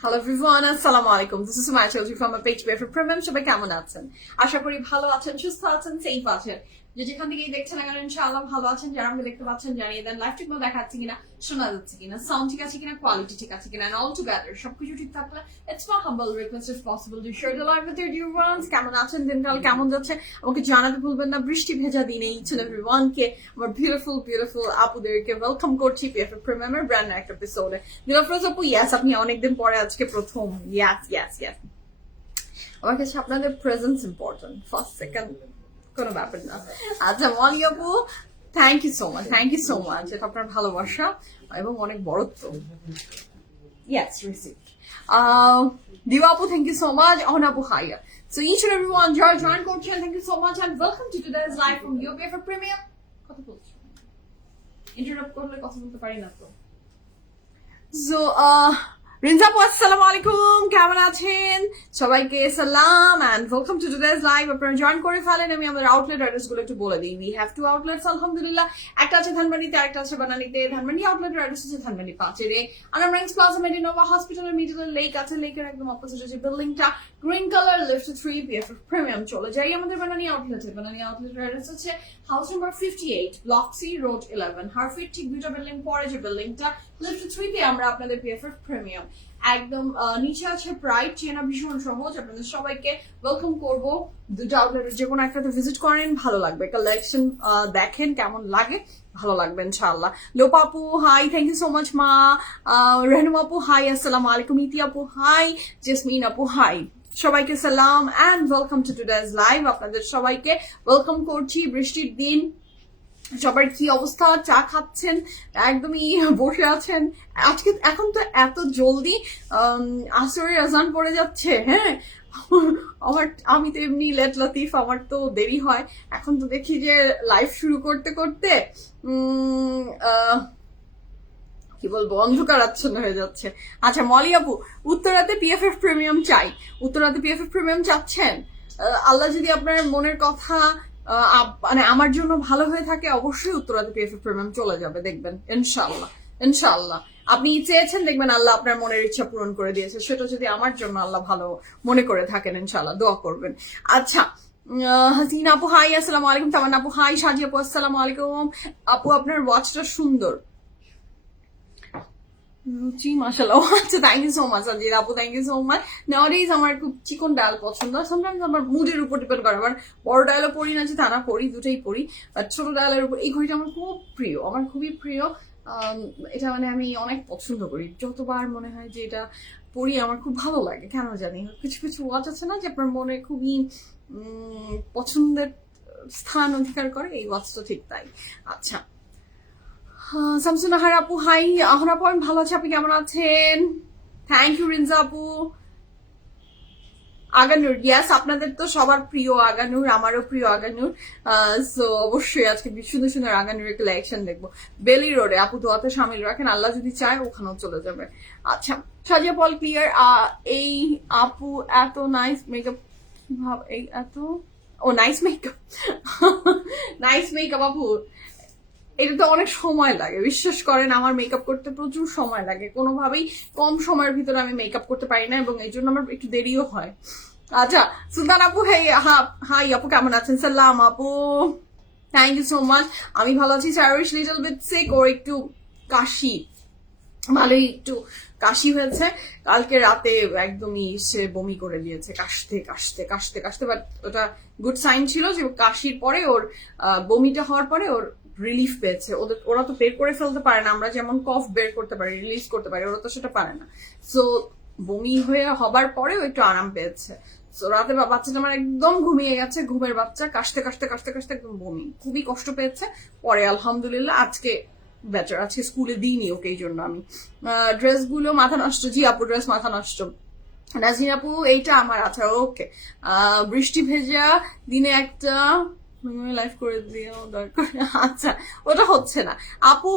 Hello everyone, assalamu alaikum. This is Sumaya Chowdhury from my page BFF Premium. সবাই কেমন আছেন? আশা করি ভালো আছেন, সুস্থ আছেন, সেফ আছেন। যেখান থেকেই দেখছেন না কেন ইনশাআল্লাহ ভালো আছেন। যারা আমাকে দেখতে পাচ্ছেন জানিয়ে দেন লাইভ ঠিক মতো দেখাচ্ছে কিনা, শোনা যাচ্ছে কিনা, সাউন্ড ঠিক আছে কিনা, কোয়ালিটি ঠিক আছে কিনা, and all together সবকিছু ঠিক থাকলে it's my humble request if possible to share the live with your dear ones. কেমন আছেন, দিনকাল কেমন যাচ্ছে আমাকে জানাতে ভুলবেন না। বৃষ্টি ভেজা দিনে each and everyone কে আমার beautiful আপুদেরকে ওয়েলকাম করছি BFF Premium এর ব্র্যান্ড একটা এপিসোডে। দিলফরোজ আপু, yes আপনি অনেকদিন পরে আজকে প্রথম। yes আমার কাছে আপনাদের প্রেজেন্স ইম্পর্টেন্ট, ফার্স্ট সেকেন্ড কোনো ব্যাপার না। আচ্ছা মলি আপু, থ্যাংক ইউ সো মাচ এটা আপনার ভালোবাসা এবং অনেক বড়ত্ব। Yes, received. Diva Apu, thank you so much. Ahna Apu, hi. So each and everyone, join করছেন, thank you so much and welcome to today's live from your BFF Premium. কথা বলছি, interrupt করলে কথা বলতে পারি না তো। So রিনজাপু, আসসালামু আলাইকুম, কেমন আছেন? সবাইকে সালাম and welcome to today's live. আপনারা জয়েন করে ফেলেন। আমি আমাদের আউটলেট অ্যাড্রেস গুলো একটু বলে দিই। We have two outlets আলহামদুলিল্লাহ। একটা আছে ধানমন্ডিতে, একটা আছে বানানীতে। ধানমন্ডি আউটলেটের অ্যাড্রেস হচ্ছে ধানমন্ডি 5 আনামরাইন্স প্লাজা মেডিনোভা হসপিটালের মিডলে লেক আছে, লেকের একদম অপোজিটে যে বিল্ডিংটা green colour lift 3 BFF premium. চলে যাই আমাদের বানানী আউটলেটে। বানানী আউটলেটের অ্যাড্রেস হচ্ছে house number 58 block C road 11 হারফিট, ঠিক দুইটা বিল্ডিং পরে যে বিল্ডিংটা লিফট 3 তে আমরা আপনাদের BFF প্রিমিয়াম একদম নিচে আছে প্রাইড, চেনা ভীষণ সহজ। আপনাদের সবাইকে ওয়েলকাম করব। দুটো আউটলেটের যে কোনো একটাতে ভিজিট করেন, ভালো লাগবে। কালেকশন দেখেন কেমন লাগে, ভালো লাগবে ইনশাআল্লাহ। লোপা আপু hi, thank you so much মা। রেহনুম আপু হাই, আসসালামু আলাইকুম। ইতি আপু হাই, জেসমিন আপু হাই, সবাইকে সালাম and welcome to today's live. আপনাদের সবাইকে ওয়েলকাম করছি। বৃষ্টির দিন, সবার কি অবস্থা? চা খাচ্ছেন, একদমই বসে আছেন? আজকে এখন তো এত জলদি আসরের আজান পড়ে যাচ্ছে। হ্যাঁ, আমি তো এমনি লেট লতিফ, আমার তো দেরি হয়। এখন তো দেখি যে লাইভ শুরু করতে করতে কি বলবো, অন্ধকার আচ্ছন্ন হয়ে যাচ্ছে। আচ্ছা মলি আপু, উত্তরাতে BFF প্রিমিয়াম চাই। উত্তরাতে BFF প্রিমিয়াম চাচ্ছেন? আল্লাহ যদি আপনার মনের কথা মানে আমার জন্য ভালো হয়ে থাকে, অবশ্যই উত্তরাতে BFF প্রিমিয়াম চলে যাবে, দেখবেন ইনশাআল্লাহ। আপনি চেয়েছেন, দেখবেন আল্লাহ আপনার মনের ইচ্ছা পূরণ করে দিয়েছে। সেটা যদি আমার জন্য আল্লাহ ভালো মনে করে থাকেন, ইনশাআল্লাহ দোয়া করবেন। আচ্ছা হাসিনা আপু হাই, আসসালামু আলাইকুম। তামান্না আপু হাই, সাজি আপু আসসালামু আলাইকুম। আপু আপনার ওয়াচটা সুন্দর। জি মাশাআল্লাহ। আচ্ছা thank you so much Sajid আপু, থ্যাংক ইউ সো মাচ। নাওয়াডেজ আমার খুব চিকন ডাল পছন্দ। সামটাইমস আমার মুডের উপর ডিপেন্ড করে। আমার বড় ডালও পড়ি না যে তা না, পড়ি, দুটাই পড়ি। বাট ছোট ডালের উপর এই ঘড়িটা আমার খুব প্রিয়, আমার খুবই প্রিয়। এটা মানে আমি অনেক পছন্দ করি। যতবার মনে হয় যে এটা পড়ি আমার খুব ভালো লাগে, কেন জানি। কিছু কিছু ওয়াচ আছে না যে আপনার মনে খুবই পছন্দের স্থান অধিকার করে, এই ওয়াচটা ঠিক তাই। আচ্ছা শামসুন আহার আপু হাই, আহর আপু আমি ভালো আছি, আপনি কেমন আছেন? থ্যাংক ইউ রিনজা আপু। আগানুর, ইয়াস আপনাদের তো সবার প্রিয় আগানুর, আমারও প্রিয় আগানুর। সো অবশ্যই আজকে সুন্দর সুন্দর আগানুরের কালেকশন দেখবো। বেলি রোডে আপু দোয়াতে সামিল রাখেন, আল্লাহ যদি চায় ওখানেও চলে যাবে। আচ্ছা সাজিয়া পল ক্লিয়ার। এই আপু এত নাইস মেকআপ, এই এত নাইস মেকআপ আপু, এটা তো অনেক সময় লাগে, বিশ্বাস করেন। আমার মেকআপ করতে প্রচুর সময় লাগে, কোনোভাবেই কম সময়ের ভিতরে আমি মেকআপ করতে পারি না, এবং এই জন্য আমার একটু দেরিও হয়। আচ্ছা সুলতান আপু হাই, হাই আপু কেমন আছেন? সালাম আপু, থ্যাংক ইউ সো মাচ। আমি ভালো আছি। সারোশ লিটল বিট সিক, ওর একটু কাশি, ভালোই একটু কাশি হয়েছে। কালকে রাতে একদমই সে বমি করে দিয়েছে কাশতে কাশতে কাশতে কাশতে, বাট ওটা গুড সাইন ছিল যে কাশির পরে ওর বমিটা হওয়ার পরে ওর রিলিফ পেয়েছে। ওরা তো বের করে ফেলতে পারে না, আমরা যেমন কফ বের করতে পারি, রিলিজ করতে পারি, ওরা তো সেটা পারে না। সো বমি হয়ে হবার পরেও একটু আরাম পেয়েছে। রাতে বাচ্চাটা আমার একদম ঘুমিয়ে গেছে, ঘুমের বাচ্চা, কাশতে কাশতে কাশতে কাশতে একদম বমি, খুবই কষ্ট পেয়েছে। পরে আলহামদুলিল্লাহ আজকে বেটার। আজকে স্কুলে দিইনি ওকে, এই জন্য আমি ড্রেসগুলো মাথা নষ্ট। জি আপু ড্রেস মাথা নষ্ট। নাজনীন আপু এইটা আমার আছে, ওকে। বৃষ্টি ভেজা দিনে একটা লাইফ করে দিও দরকার। আচ্ছা ওটা হচ্ছে না আপু।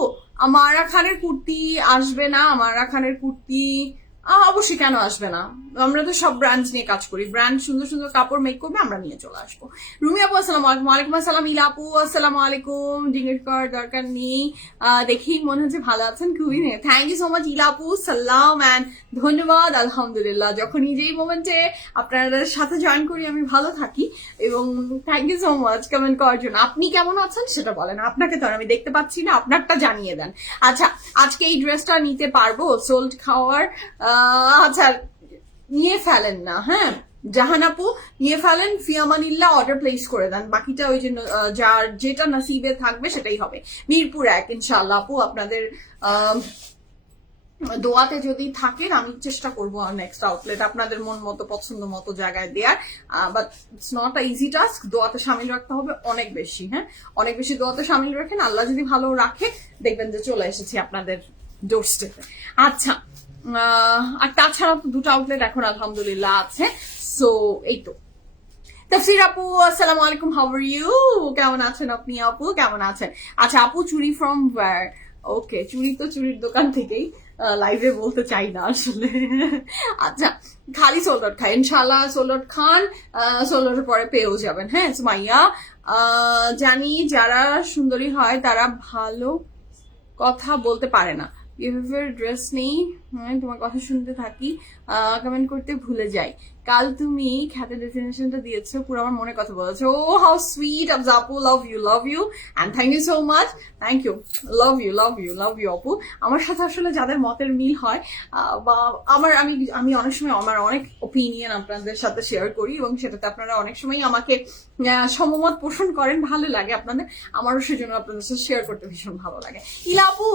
আমারা খানের কুর্তি আসবে না? আমারা খানের কুর্তি অবশ্যই, কেন আসবে না? আমরা তো সব ব্র্যান্ড নিয়ে কাজ করি, ব্র্যান্ড সুন্দর সুন্দর কাপড় মেক করবে, আমরা নিয়ে চলে আসবো। রুমি আপু আসসালাম আলাইকুম। ওয়ালাইকুম আসসালাম। ইলা আপু আসসালাম আলাইকুম। ডিঙ্গিট করার দরকার নেই, দেখি মনে হচ্ছে ভালো আছেন, খুবই নেই। থ্যাংক ইউ সো মাচ ইলা আপু, সালাম অ্যান্ড ধন্যবাদ। আলহামদুলিল্লাহ, যখন যেই মোমেন্টে আপনাদের সাথে জয়েন করি আমি ভালো থাকি, এবং thank you so much comment করার জন্য। আপনি কেমন আছেন সেটা বলেন, আপনাকে তো আমি দেখতে পাচ্ছি না, আপনারটা জানিয়ে দেন। আচ্ছা আজকে এই ড্রেসটা নিতে পারবো? সোল্ড খাওয়ার আচ্ছা নিয়ে ফেলেন না, হ্যাঁ জাহান আপু নিয়ে ফেলেন, ফিয়ামানিল্লাহ অর্ডার প্লেস করে দেন, বাকিটা ওই যে যার যেটা নসিবে থাকবে সেটাই হবে। মিরপুর 1 ইনশাআল্লাহ আপু, আপনাদের দোয়াতে যদি থাকেন আমি চেষ্টা করবো নেক্সট আউটলেট আপনাদের মন মতো পছন্দ মতো জায়গায় দেওয়ার, but it's not a easy task. দোয়াতে সামিল রাখতে হবে অনেক বেশি, হ্যাঁ অনেক বেশি দোয়াতে সামিল রাখেন, আল্লাহ যদি ভালো রাখে দেখবেন যে চলে এসেছি আপনাদের ডোরস্টেপে। আচ্ছা আর তাছাড়া তো দুটো আউটলেট এখন আলহামদুলিল্লাহ আছে। সো এই তো। তাফসির আপু আসসালামু আলাইকুম, হাউ আর ইউ? কেমন আছেন আপনি আপু, কেমন আছেন? আচ্ছা আপু চুরি ফ্রম ওয়্যার? ওকে, চুরি তো চুরির দোকান থেকেই, লাইভে বলতে চাই না আসলে। আচ্ছা খালি সোলট খাই ইনশাল্লাহ, সোলট খান, সোলটের পরে পেয়েও যাবেন। হ্যাঁ সুমাইয়া, জানি যারা সুন্দরী হয় তারা ভালো কথা বলতে পারে না, বিহেভিয়ার ড্রেস নেই, তোমার কথা শুনতে থাকি, কমেন্ট করতে ভুলে যাই। কাল তুমি খ্যাতের ডেফিনেশনটা দিয়েছো, পুরো আমার মনে কথা বলেছো। ও হাউ সুইট আফজা আপু, love you and thank you so much. Thank you, love you আপু। আমার সাথে আসলে যাদের মতের মিল হয় বা আমি অনেক সময় আমার অনেক ওপিনিয়ন আপনাদের সাথে শেয়ার করি, এবং সেটাতে আপনারা অনেক সময় আমাকে সমমত পোষণ করেন, ভালো লাগে আপনাদের, আমারও সেজন্য আপনাদের সাথে শেয়ার করতে ভীষণ ভালো লাগে। ইলা আপু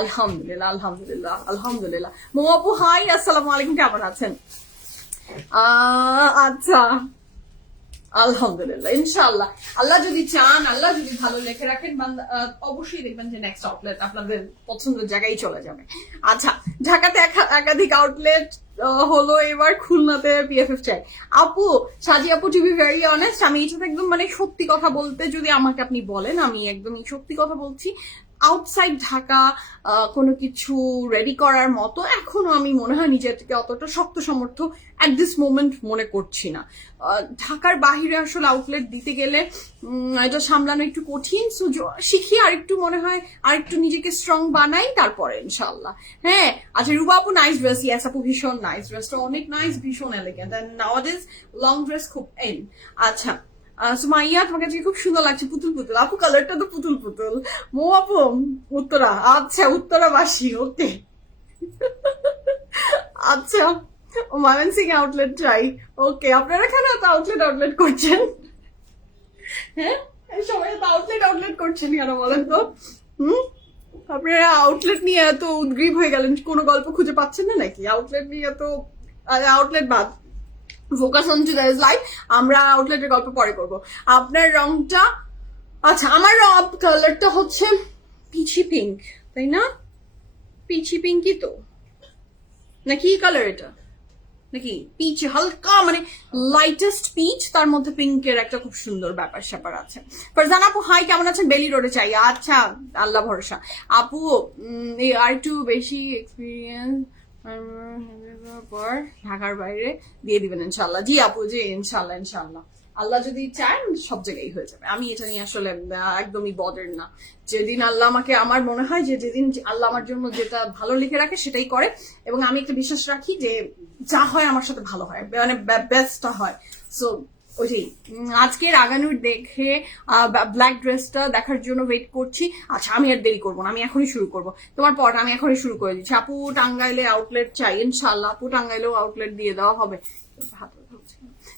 আলহামদুলিল্লাহ। মো আপু হাই আসসালামু আলাইকুম, কেমন আছেন? আচ্ছা আলহামদুলিল্লাহ, ইনশাআল্লাহ আল্লাহ যদি চান, আল্লাহ যদি ভালো লেখে রাখেন, অবশ্যই দেখবেন যে নেক্সট আউটলেট আপনাদের পছন্দের জায়গায় চলে যাবে। আচ্ছা ঢাকাতে একাধিক আউটলেট হলো, এবার খুলনাতে পিএফএফ চাই। আপু সাজি আপু, টু বি ভেরি অনেস্ট, আমি এটাতে একদম মানে সত্যি কথা বলতে যদি আমাকে আপনি বলেন, আমি একদমই সত্যি কথা বলছি, আউটসাইড ঢাকা কোনো কিছু রেডি করার মতো এখনো আমি মনে হয় নিজেকে অতটা শক্ত সমর্থ অ্যাট দিস মোমেন্ট মনে করছি না। ঢাকার বাহিরে আসলে আউটলেট দিতে গেলে এটা সামলানো একটু কঠিন, সো শিখি আর একটু মনে হয় আর একটু নিজেকে স্ট্রং বানাই, তারপরে ইনশাল্লাহ। হ্যাঁ আচ্ছা রুবা আপু নাইস ড্রেস, ইয়াস আপু ভীষণ নাইস, ড্রেসটা অনেক নাইস, ভীষণ এলিগেন্ট, অ্যান্ড নাওয়াডেজ লং ড্রেস খুব এন। আচ্ছা সুমাইয়া তোমার কাছে খুব সুন্দর লাগছে, পুতুল আপু, কালারটা তো পুতুল। মো আপু উত্তরা, আচ্ছা উত্তরাবাসী, ওকে। আচ্ছা ময়মনসিং আউটলেট চাই, ওকে। আপনারা কেন এত আউটলেট করছেন? হ্যাঁ সবাই এত আউটলেট করছেন কেন বলেন তো? আপনারা আউটলেট নিয়ে এত উদ্গ্রীব হয়ে গেলেন, কোনো গল্প খুঁজে পাচ্ছেন না নাকি? আউটলেট নিয়ে এত, আউটলেট বাদ, ফোকাস অন টুডেজ লাইফ, আমরা আউটলেটের গল্প পরে করব। আপনার রংটা, আচ্ছা আমার কালারটা হচ্ছে পিচি পিঙ্ক, তাই না? পিচি পিঙ্কই তো নাকি কালার এটা, নাকি পিচ, হালকা মানে লাইটেস্ট পিচ, তার মধ্যে পিঙ্কের একটা খুব সুন্দর ব্যাপার স্যাপার আছে। ফারজান আপু হাই, কেমন আছেন? বেলি রোডে চাই, আচ্ছা আল্লাহ ভরসা। আপু আর একটু বেশি এক্সপিরিয়েন্স পর ঢাকার বাইরে দিয়ে দিবেন ইনশাল্লাহ। জি আপু জি ইনশাল্লাহ আল্লাহ যদি চান সব জায়গায় হয়ে যাবে। আমি এটা নিয়ে আসলে একদমই বদের না, যেদিন আল্লাহ আমাকে, আমার মনে হয় যে যেদিন আল্লাহ আমার জন্য যেটা ভালো লিখে রাখে সেটাই করে, এবং আমি একটা বিশ্বাস রাখি যে যা হয় আমার সাথে ভালো হয়, মানে বেস্টটা হয়। সো ওইটাই আজকে রাগানুর দেখে ব্ল্যাক ড্রেসটা দেখার জন্য ওয়েট করছি। আচ্ছা আমি আর দেরি করবো না, আমি এখনই শুরু করবো তোমার পরটা, আমি এখনই শুরু করে দিচ্ছি। আপু টাঙ্গাইলে আউটলেট চাই, ইনশাল্লাহ আপু টাঙ্গাইলেও আউটলেট দিয়ে দেওয়া হবে।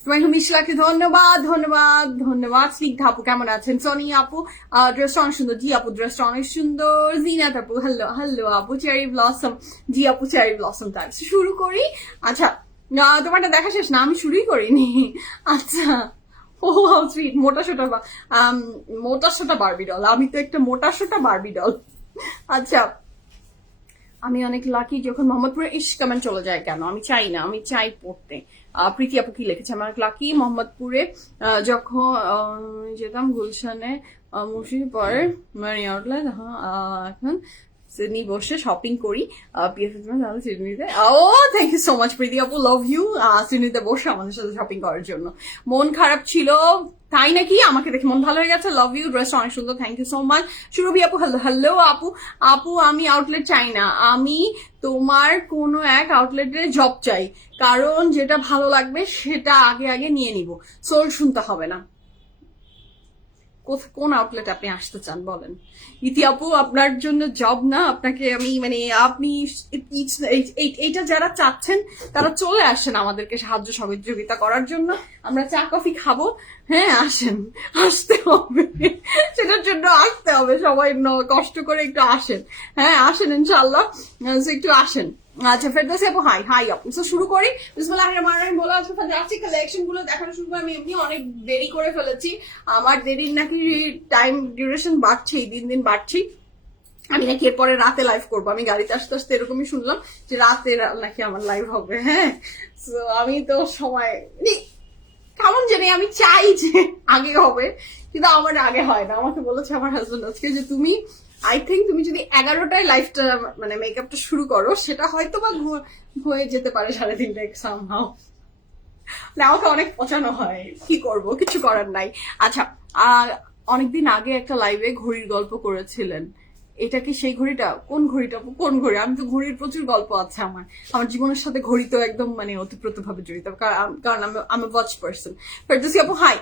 তোমাকে মিষ্টি লাগছে, ধন্যবাদ ধন্যবাদ ধন্যবাদ। স্নিগ্ধা আপু কেমন আছেন? সনি আপু ড্রেসটা অনেক সুন্দর, জি আপু ড্রেসটা অনেক সুন্দর। জিনাত আপু হ্যালো হ্যালো আপু। চেরি ব্লসম, জি আপু চেরি ব্লসম। তাই শুরু করি। আচ্ছা তোমারটা দেখা শেষ না, আমি শুরুই করিনি। আচ্ছা ও সুইট, মোটা সোটা বারবি ডল, আমি তো একটা মোটা সোটা বারবি ডল। আচ্ছা আমি অনেক লাকি যখন মোহাম্মদপুরে ইস কমেন্ট চলে যায় কেন, আমি চাই না, আমি চাই পড়তে। প্রীতি আপু কি লিখেছে, আমার লাকি মোহাম্মদপুরে যখন যেতাম গুলশানে মুশি পরে মানে আউটলেট, হ্যাঁ এখন সিডনি বসে শপিং করি সিডনিতে। ও থ্যাংক ইউ সো মাচ প্রীতি আপু, লাভ ইউ। সিডনিতে বসে আমাদের সাথে শপিং করার জন্য। মন খারাপ ছিল তাই নাকি, আমাকে দেখে মন ভালো হয়ে গেছে। লাভ ইউ, ড্রেসটা অনেক সুন্দর, থ্যাংক ইউ সো মাচ। সুরভি আপু হ্যালো হ্যালো আপু। আপু আমি আউটলেট চাই না, আমি তোমার কোনো এক আউটলেটে জব চাই, কারণ যেটা ভালো লাগবে সেটা আগে আগে নিয়ে নিব, সোল শুনতে হবে না। কোন আউটলেট আপনি আসতে চান বলেন? ইতি আপু আপনার জন্য জব না, আপনাকে আমি মানে আপনি এইটা যারা চাচ্ছেন তারা চলে আসেন আমাদেরকে সাহায্য সহযোগিতা করার জন্য, আমরা চা কফি খাবো। হ্যাঁ আসেন, আসতে হবে, সেটার জন্য আসতে হবে সবাই, কষ্ট করে একটু আসেন। হ্যাঁ আসেন ইনশাল্লাহ, একটু আসেন। আচ্ছা ফেরদৌসী আপু হাই হাই আপু। তো শুরু করি, বিসমিল্লাহির রহমানির রহিম বলে আজকে যাচ্ছি কালেকশন গুলো দেখানো শুরু করে। আমি এমনি অনেক দেরি করে ফেলেছি, আমার দেরির নাকি টাইম ডিউরেশন বাড়ছেই, দিন দিন বাড়ছেই। আমি নাকি এরপরে রাতে লাইভ করবো, আমি গাড়িতে আসতে আসতে এরকমই শুনলাম যে রাতে নাকি আমার লাইভ হবে। হ্যাঁ তো আমি তো সময় কেমন জানি, আমি চাই যে আগে হবে কিন্তু আমার আগে হয় না। আমাকে বলেছে আমার হাজবেন্ড আজকে যে তুমি আই থিঙ্ক তুমি যদি 11টায় লাইফটা মানে মেকআপটা শুরু করো সেটা হয়তো বা হয়ে যেতে পারে 3:30টায় সামহাও। আমাকে অনেক পচানো হয়, কি করব, কিছু করার নাই। আচ্ছা অনেকদিন আগে একটা লাইভে ঘড়ির গল্প করেছিলেন, এটা কি সেই ঘড়িটা? কোন ঘড়িটা? কোন ঘড়ি? আমি তো ঘড়ির প্রচুর গল্প আছে আমার, আমার জীবনের সাথে ঘড়ি তো একদম মানে ওতপ্রোত ভাবে জড়িত, কারণ আমি ওয়াচ পার্সন। ফেরদৌসী আপু হাই,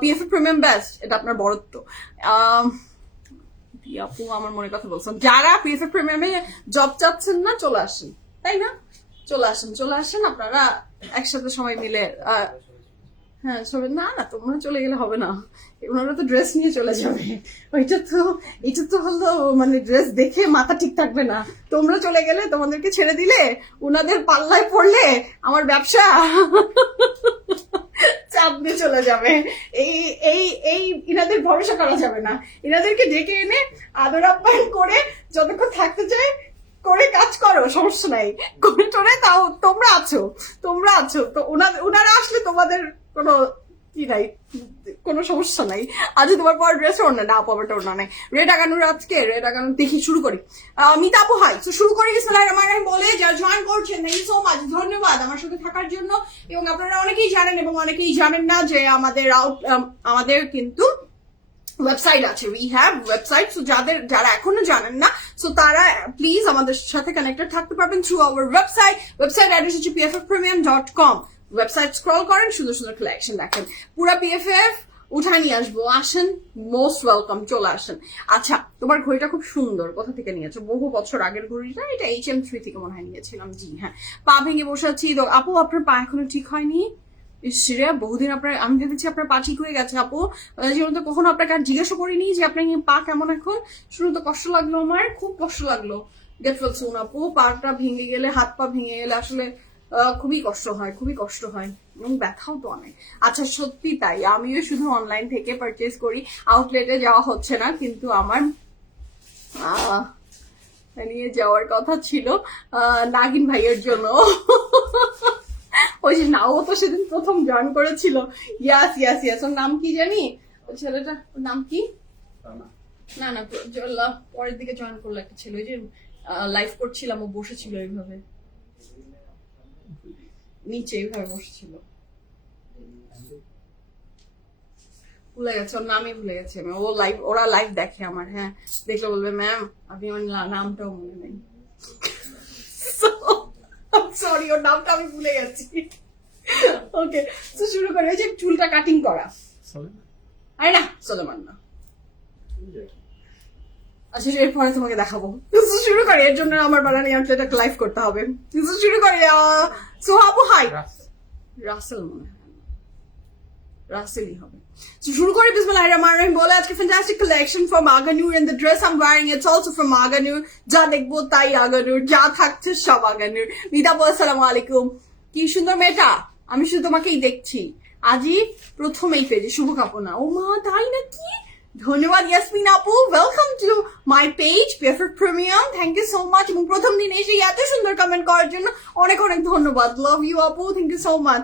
পিএফ প্রিমিয়াম বেস্ট, এটা আপনার বড়ত্ব। আপু আমার মনের কথা বলছেন, যারা পিএফ প্রিমিয়ামে জব চাচ্ছেন না চলে আসেন, তাই না? চলে আসেন আপনারা একসাথে সবাই মিলে। হ্যাঁ সবাই, না না তোমরা চলে গেলে হবে না, ওনারা তো ড্রেস নিয়ে চলে যাবে, এটা তো হলো মানে ড্রেস দেখে মাথা ঠিক থাকবে না। তোমরা চলে গেলে, তোমাদেরকে ছেড়ে দিলে, ওনাদের পাল্লায় পড়লে আমার ব্যবসা চাপ দিয়ে চলে যাবে। এই এই এই ইনাদের ভরসা করা যাবে না, ইনাদেরকে ডেকে এনে আদর আপ্যায়ন করে যতক্ষণ থাকতে চাই করে কাজ করো, সমস্যা নাই, করে টোরে তাও তোমরা আছো তো ওনারা আসলে তোমাদের কোনো কি নাই, কোনো সমস্যা নাই। আজ তোমার পর ড্রেস ওড়না না, আপু আবার ওড়না নাই। রেড আগানোর আজকে রেড আগানোর দেখি শুরু করি। মিতা আপু হাই, তো শুরু করি বিসমিল্লাহির রহমানির রহিম বলে। যারা জয়েন করছেন থ্যাংক ইউ সো মাচ, ধন্যবাদ আমার সাথে থাকার জন্য। এবং আপনারা অনেকেই জানেন এবং অনেকেই জানেন না যে আমাদের কিন্তু ওয়েবসাইট আছে, উই হ্যাভ ওয়েবসাইট। সো যারা এখনো জানেন না, সো তারা প্লিজ আমাদের সাথে কানেক্টেড থাকতে পারবেন থ্রু আওয়ার ওয়েবসাইট অ্যাড্রেস হচ্ছে pffpremium.com। ওয়েবসাইট স্ক্রল করেন, সুন্দর সুন্দর কালেকশন দেখেন, পুরা পিএফএফ উঠায় নিয়ে আসবো, আসেন, মোস্ট ওয়েলকাম, চলে আসেন। আচ্ছা তোমার ঘড়িটা খুব সুন্দর, কোথা থেকে নিয়েছো? বহু বছর আগের ঘড়িটা, এটা HM3 থেকে মনে হয় নিয়েছিলাম। জি হ্যাঁ, পা ভেঙে বসে আছি। আপু আপনার পা এখনো ঠিক হয়নি? শ্রেয়া বহুদিন আপনার, আমি ভেবেছি আপনার পা ঠিক হয়ে গেছে আপু, জীবন তো কখনো আপনাকে আর জিজ্ঞাসা করিনি যে আপনার পা কেমন এখন। শুনে তো কষ্ট লাগলো, আমার খুব কষ্ট লাগলো। গেট ওয়েল সুন আপু, পাটা ভেঙে গেলে, হাত পা ভেঙে গেলে আসলে খুবই কষ্ট হয় এবং ব্যথাও তো অনেক। আচ্ছা সত্যি তাই, আমিও শুধু অনলাইন থেকে পারচেজ করি, আউটলেটে যাওয়া হচ্ছে না, কিন্তু আমার নিয়ে যাওয়ার কথা ছিল নাগিন ভাইয়ের জন্য। ওই যে না, ও তো সেদিন প্রথম জয়েন করেছিল। ইয়াস ওর নাম কি জানি, ওই ছেলেটা, ওর নাম কি? না পরের দিকে জয়েন করলো একটা ছেলে, ওই যে লাইভ করছিলাম, ও বসেছিল এইভাবে নিচে, এইভাবে বসেছিল, ভুলে গেছে ওর নামই, ভুলে গেছে। ওরা লাইভ দেখে আমার, হ্যাঁ দেখলে বলবে ম্যাম আপনি আমার নামটাও মনে নেই। সরি ওর নামটা আমি ভুলে গেছি। ওকে, তো শুরু করি। এই যে চুলটা কাটিং করা, আরে না সোলেমান না, আচ্ছা এরপরে তোমাকে দেখাবো। শুরু করি, এর জন্য আমার বানানি এটা লাইভ করতে হবে। শুরু করি। সোহাবু হাই, রাসেল মনে হয়, রাসেলই হবে। So, শুরু করি বিসমিল্লাহির রহমানির রহিম বলে। আজকে fantastic collection from Aganoor, and the dress I am wearing it's also from Aganoor. যা দেখবো তাই আগানুর, যা থাকছে সব আগানুর। মিতা বল আসসালামু আলাইকুম। কি সুন্দর মেয়েটা, আমি শুধু তোমাকেই দেখছি আজই প্রথম এই পেজে। শুভকামনা। ও মা, তাই নাকি? ধন্যবাদ ইয়াসমিন আপু, welcome to my page perfect premium. Thank you so much. এবং প্রথম দিন এসে এত সুন্দর কমেন্ট করার জন্য অনেক অনেক ধন্যবাদ। লাভ ইউ আপু, থ্যাংক ইউ সো মাচ।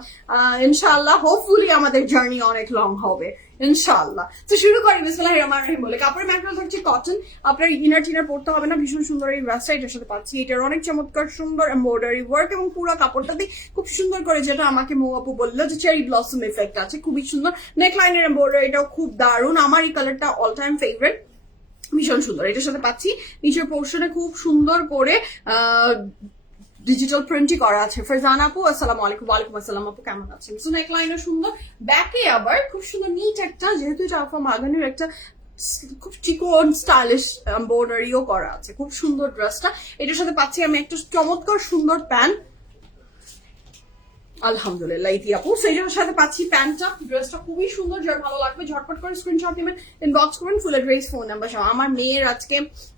ইনশাআল্লাহ হোপফুলি আমাদের জার্নি অনেক লং হবে ইনশাআল্লাহ। তো শুরু করি বিসমিল্লাহির রহমানির রহিম বলে। কাপড়ের ম্যাটেরিয়াল হচ্ছে কটন, আপনার ইনার টিনার পড়তে হবে না। ভীষণ সুন্দর এই ড্রেসটা এটার সাথে পাচ্ছি। এটার অনেক চমৎকার সুন্দর এমব্রয়ডারি ওয়ার্ক এবং পুরো কাপড়টাতে খুব সুন্দর করে, যেটা আমাকে মৌ আপু বললো যে চেরি ব্লসম এফেক্ট আছে, খুবই সুন্দর। নেকলাইনের এমব্রয়ডারিটাও খুব দারুণ, আমার এই কালারটা অল টাইম ফেভারিট, ভীষণ সুন্দর। এটার সাথে পাচ্ছি নিচের পোর্শনে খুব সুন্দর করে ডিজিটাল প্রিন্টই করা আছে। ফারজান আপু আসসালামু আলাইকুম। ওয়ালাইকুম আসসালাম আপু, কেমন আছেন? সো নেকলাইনও সুন্দর, ব্যাকে আবার খুব সুন্দর নিট একটা, যেহেতু এটা আলফা মাগানের একটা খুব চিকন স্টাইলিশ এমব্রয়ডারিও করা আছে, খুব সুন্দর ড্রেসটা। এটার সাথে পাচ্ছি আমি একটা চমৎকার সুন্দর প্যান্ট, আলহামদুলিল্লাহ ইতি আপু। সেইটার সাথে পাচ্ছি প্যান্টটা। ড্রেসটা খুবই সুন্দর, যার ভালো লাগবে ঝটপট করে স্ক্রিনশট নেবেন, ইনবক্স করবেন, ফুল অ্যাড্রেস ফোন নাম্বার সহ। আমার মেয়ের আজকে,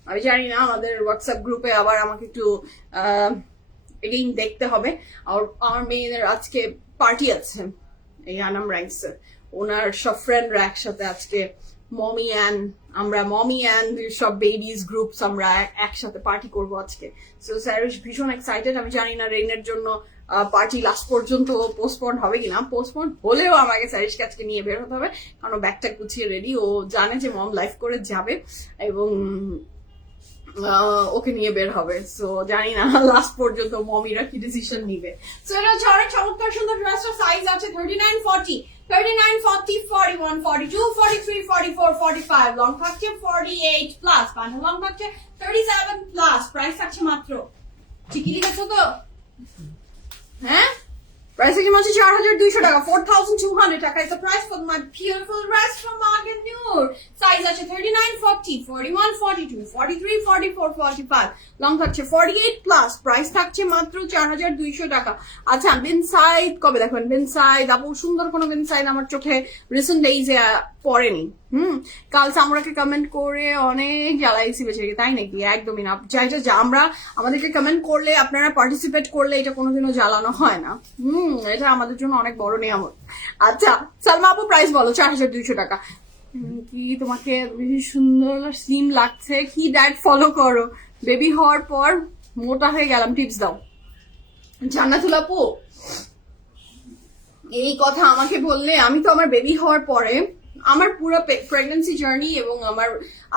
আমি জানি না, আমাদের হোয়াটসঅ্যাপ গ্রুপে আবার আমাকে একটু এগেইন দেখতে হবে। আর আমার মেয়েদের আজকে পার্টি আছে এই আনাম রাইমসে, ওনার সব ফ্রেন্ডরা একসাথে আজকে মমি অ্যান্ড সব বেবিজ গ্রুপস আমরা একসাথে পার্টি করব আজকে। সো স্যারিশ ভীষণ এক্সাইটেড। আমি জানি না রেইনের জন্য পার্টি লাস্ট পর্যন্ত পোস্টপোন হবে কিনা। পোস্টপোন হলেও আমাকে স্যারিশকে আজকে নিয়ে বের হতে হবে, কারণ ব্যাগটা গুছিয়ে রেডি। ও জানে যে মম লাইভ করে যাবে এবং ওকে নিয়ে বের হবে। সো জানি না লাস্ট পর্যন্ত মমিরা কি ডিসিশন নিবে। সো এটা হচ্ছে অনেক চমৎকার সুন্দর ড্রেসটার সাইজ আছে 39, 40, 39, 40, 41, 42, 43, 44, 45, লং থাকছে 48 প্লাস, প্যান্টের লং থাকছে 37 প্লাস। প্রাইস থাকছে মাত্র, ঠিকই লিখেছো তো? হ্যাঁ, প্রাইস থাকছে মাত্র 4200 টাকা, 4200 টাকা। It's the price for my beautiful dress from Aganur. Size আছে 39, 40, 41, 42, 43, 44, 45, লং থাকছে 48 প্লাস। প্রাইস থাকছে মাত্র 4200 টাকা। আচ্ছা, বিন সাইড কবে দেখবেন? বিন সাইড আপু, সুন্দর কোনো বিন সাইড আমার চোখে রিসেন্ট ডেইজে পড়েনি। কাল সামরাকে কমেন্ট করে অনেক জ্বালাইছি বেচারিকে, তাই নাকি? একদমই না। যা আমরা আমাদেরকে কমেন্ট করলে, আপনারা পার্টিসিপেট করলে, এটা কোনোদিনও জ্বালানো হয় না। এটা আমাদের জন্য অনেক বড় নিয়ামত। আচ্ছা সালমা আপু, প্রাইস বলো। 4200 টাকা। কি তোমাকে বেশি সুন্দর স্লিম লাগছে। কি ডায়েট ফলো করো? বেবি হওয়ার পর মোটা হয়ে গেলাম, টিপস দাও। জান্নাতুল আপু, এই কথা আমাকে বললে, আমি তো আমার বেবি হওয়ার পরে, আমার পুরো প্রেগন্যান্সি জার্নি এবং আমার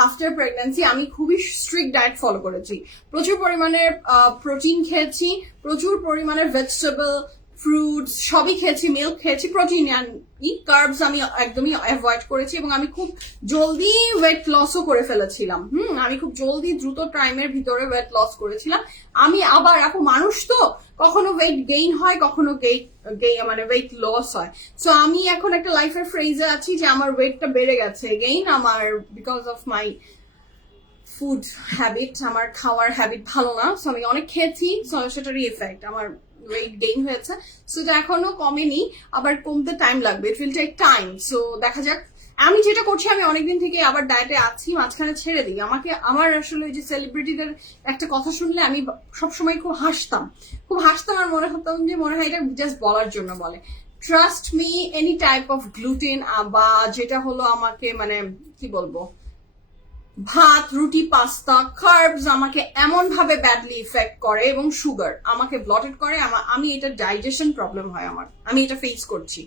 আফটার প্রেগন্যান্সি আমি খুবই স্ট্রিক্ট ডায়েট ফলো করেছি। প্রচুর পরিমাণে প্রোটিন খেয়েছি, প্রচুর পরিমাণে ভেজিটেবল, ফ্রুটস সবই খেয়েছি, মিল্ক খেয়েছি, প্রোটিন কার্বস আমি একদমই অ্যাভয়েড করেছি এবং আমি খুব জলদি ওয়েট লসও করে ফেলেছিলাম। আমি খুব জলদি দ্রুত টাইমের ভিতরে ওয়েট লস করেছিলাম। আমি আবার আপু মানুষ তো, কখনো ওয়েট গেইন হয়, কখনো মানে ওয়েট লস হয়। সো আমি এখন একটা লাইফের ফ্রেজে আছি যে আমার ওয়েটটা বেড়ে গেছে গেইন আমার because of my food habit, আমার খাওয়ার হ্যাবিট ভালো না। সো আমি অনেক খেয়েছি, সো সেটারই এফেক্ট আমার ওয়েট গেইন হয়েছে। সো এটা এখনো কমেনি, আবার কমতে টাইম লাগবে, it will take time. So দেখা যাক। আমি যেটা করছি, আমি অনেকদিন থেকে আবার ডায়েটে আছি, মাঝখানে ছেড়ে দিই। আমার আসলে যে সেলিব্রিটিদের একটা কথা শুনলে আমি সবসময় খুব হাসতাম আর মনে হতাম যে মনে হয় এটা জাস্ট বলার জন্য বলে। Trust me, any type of gluten বা যেটা হলো আমাকে মানে কি বলবো, ভাত, রুটি, পাস্তা, কার্বস আমাকে এমন ভাবে ব্যাডলি ইফেক্ট করে এবং সুগার আমাকে ব্লটেড করে। আমি এটা ডাইজেশন প্রবলেম হয় আমার, আমি এটা ফেস করছি।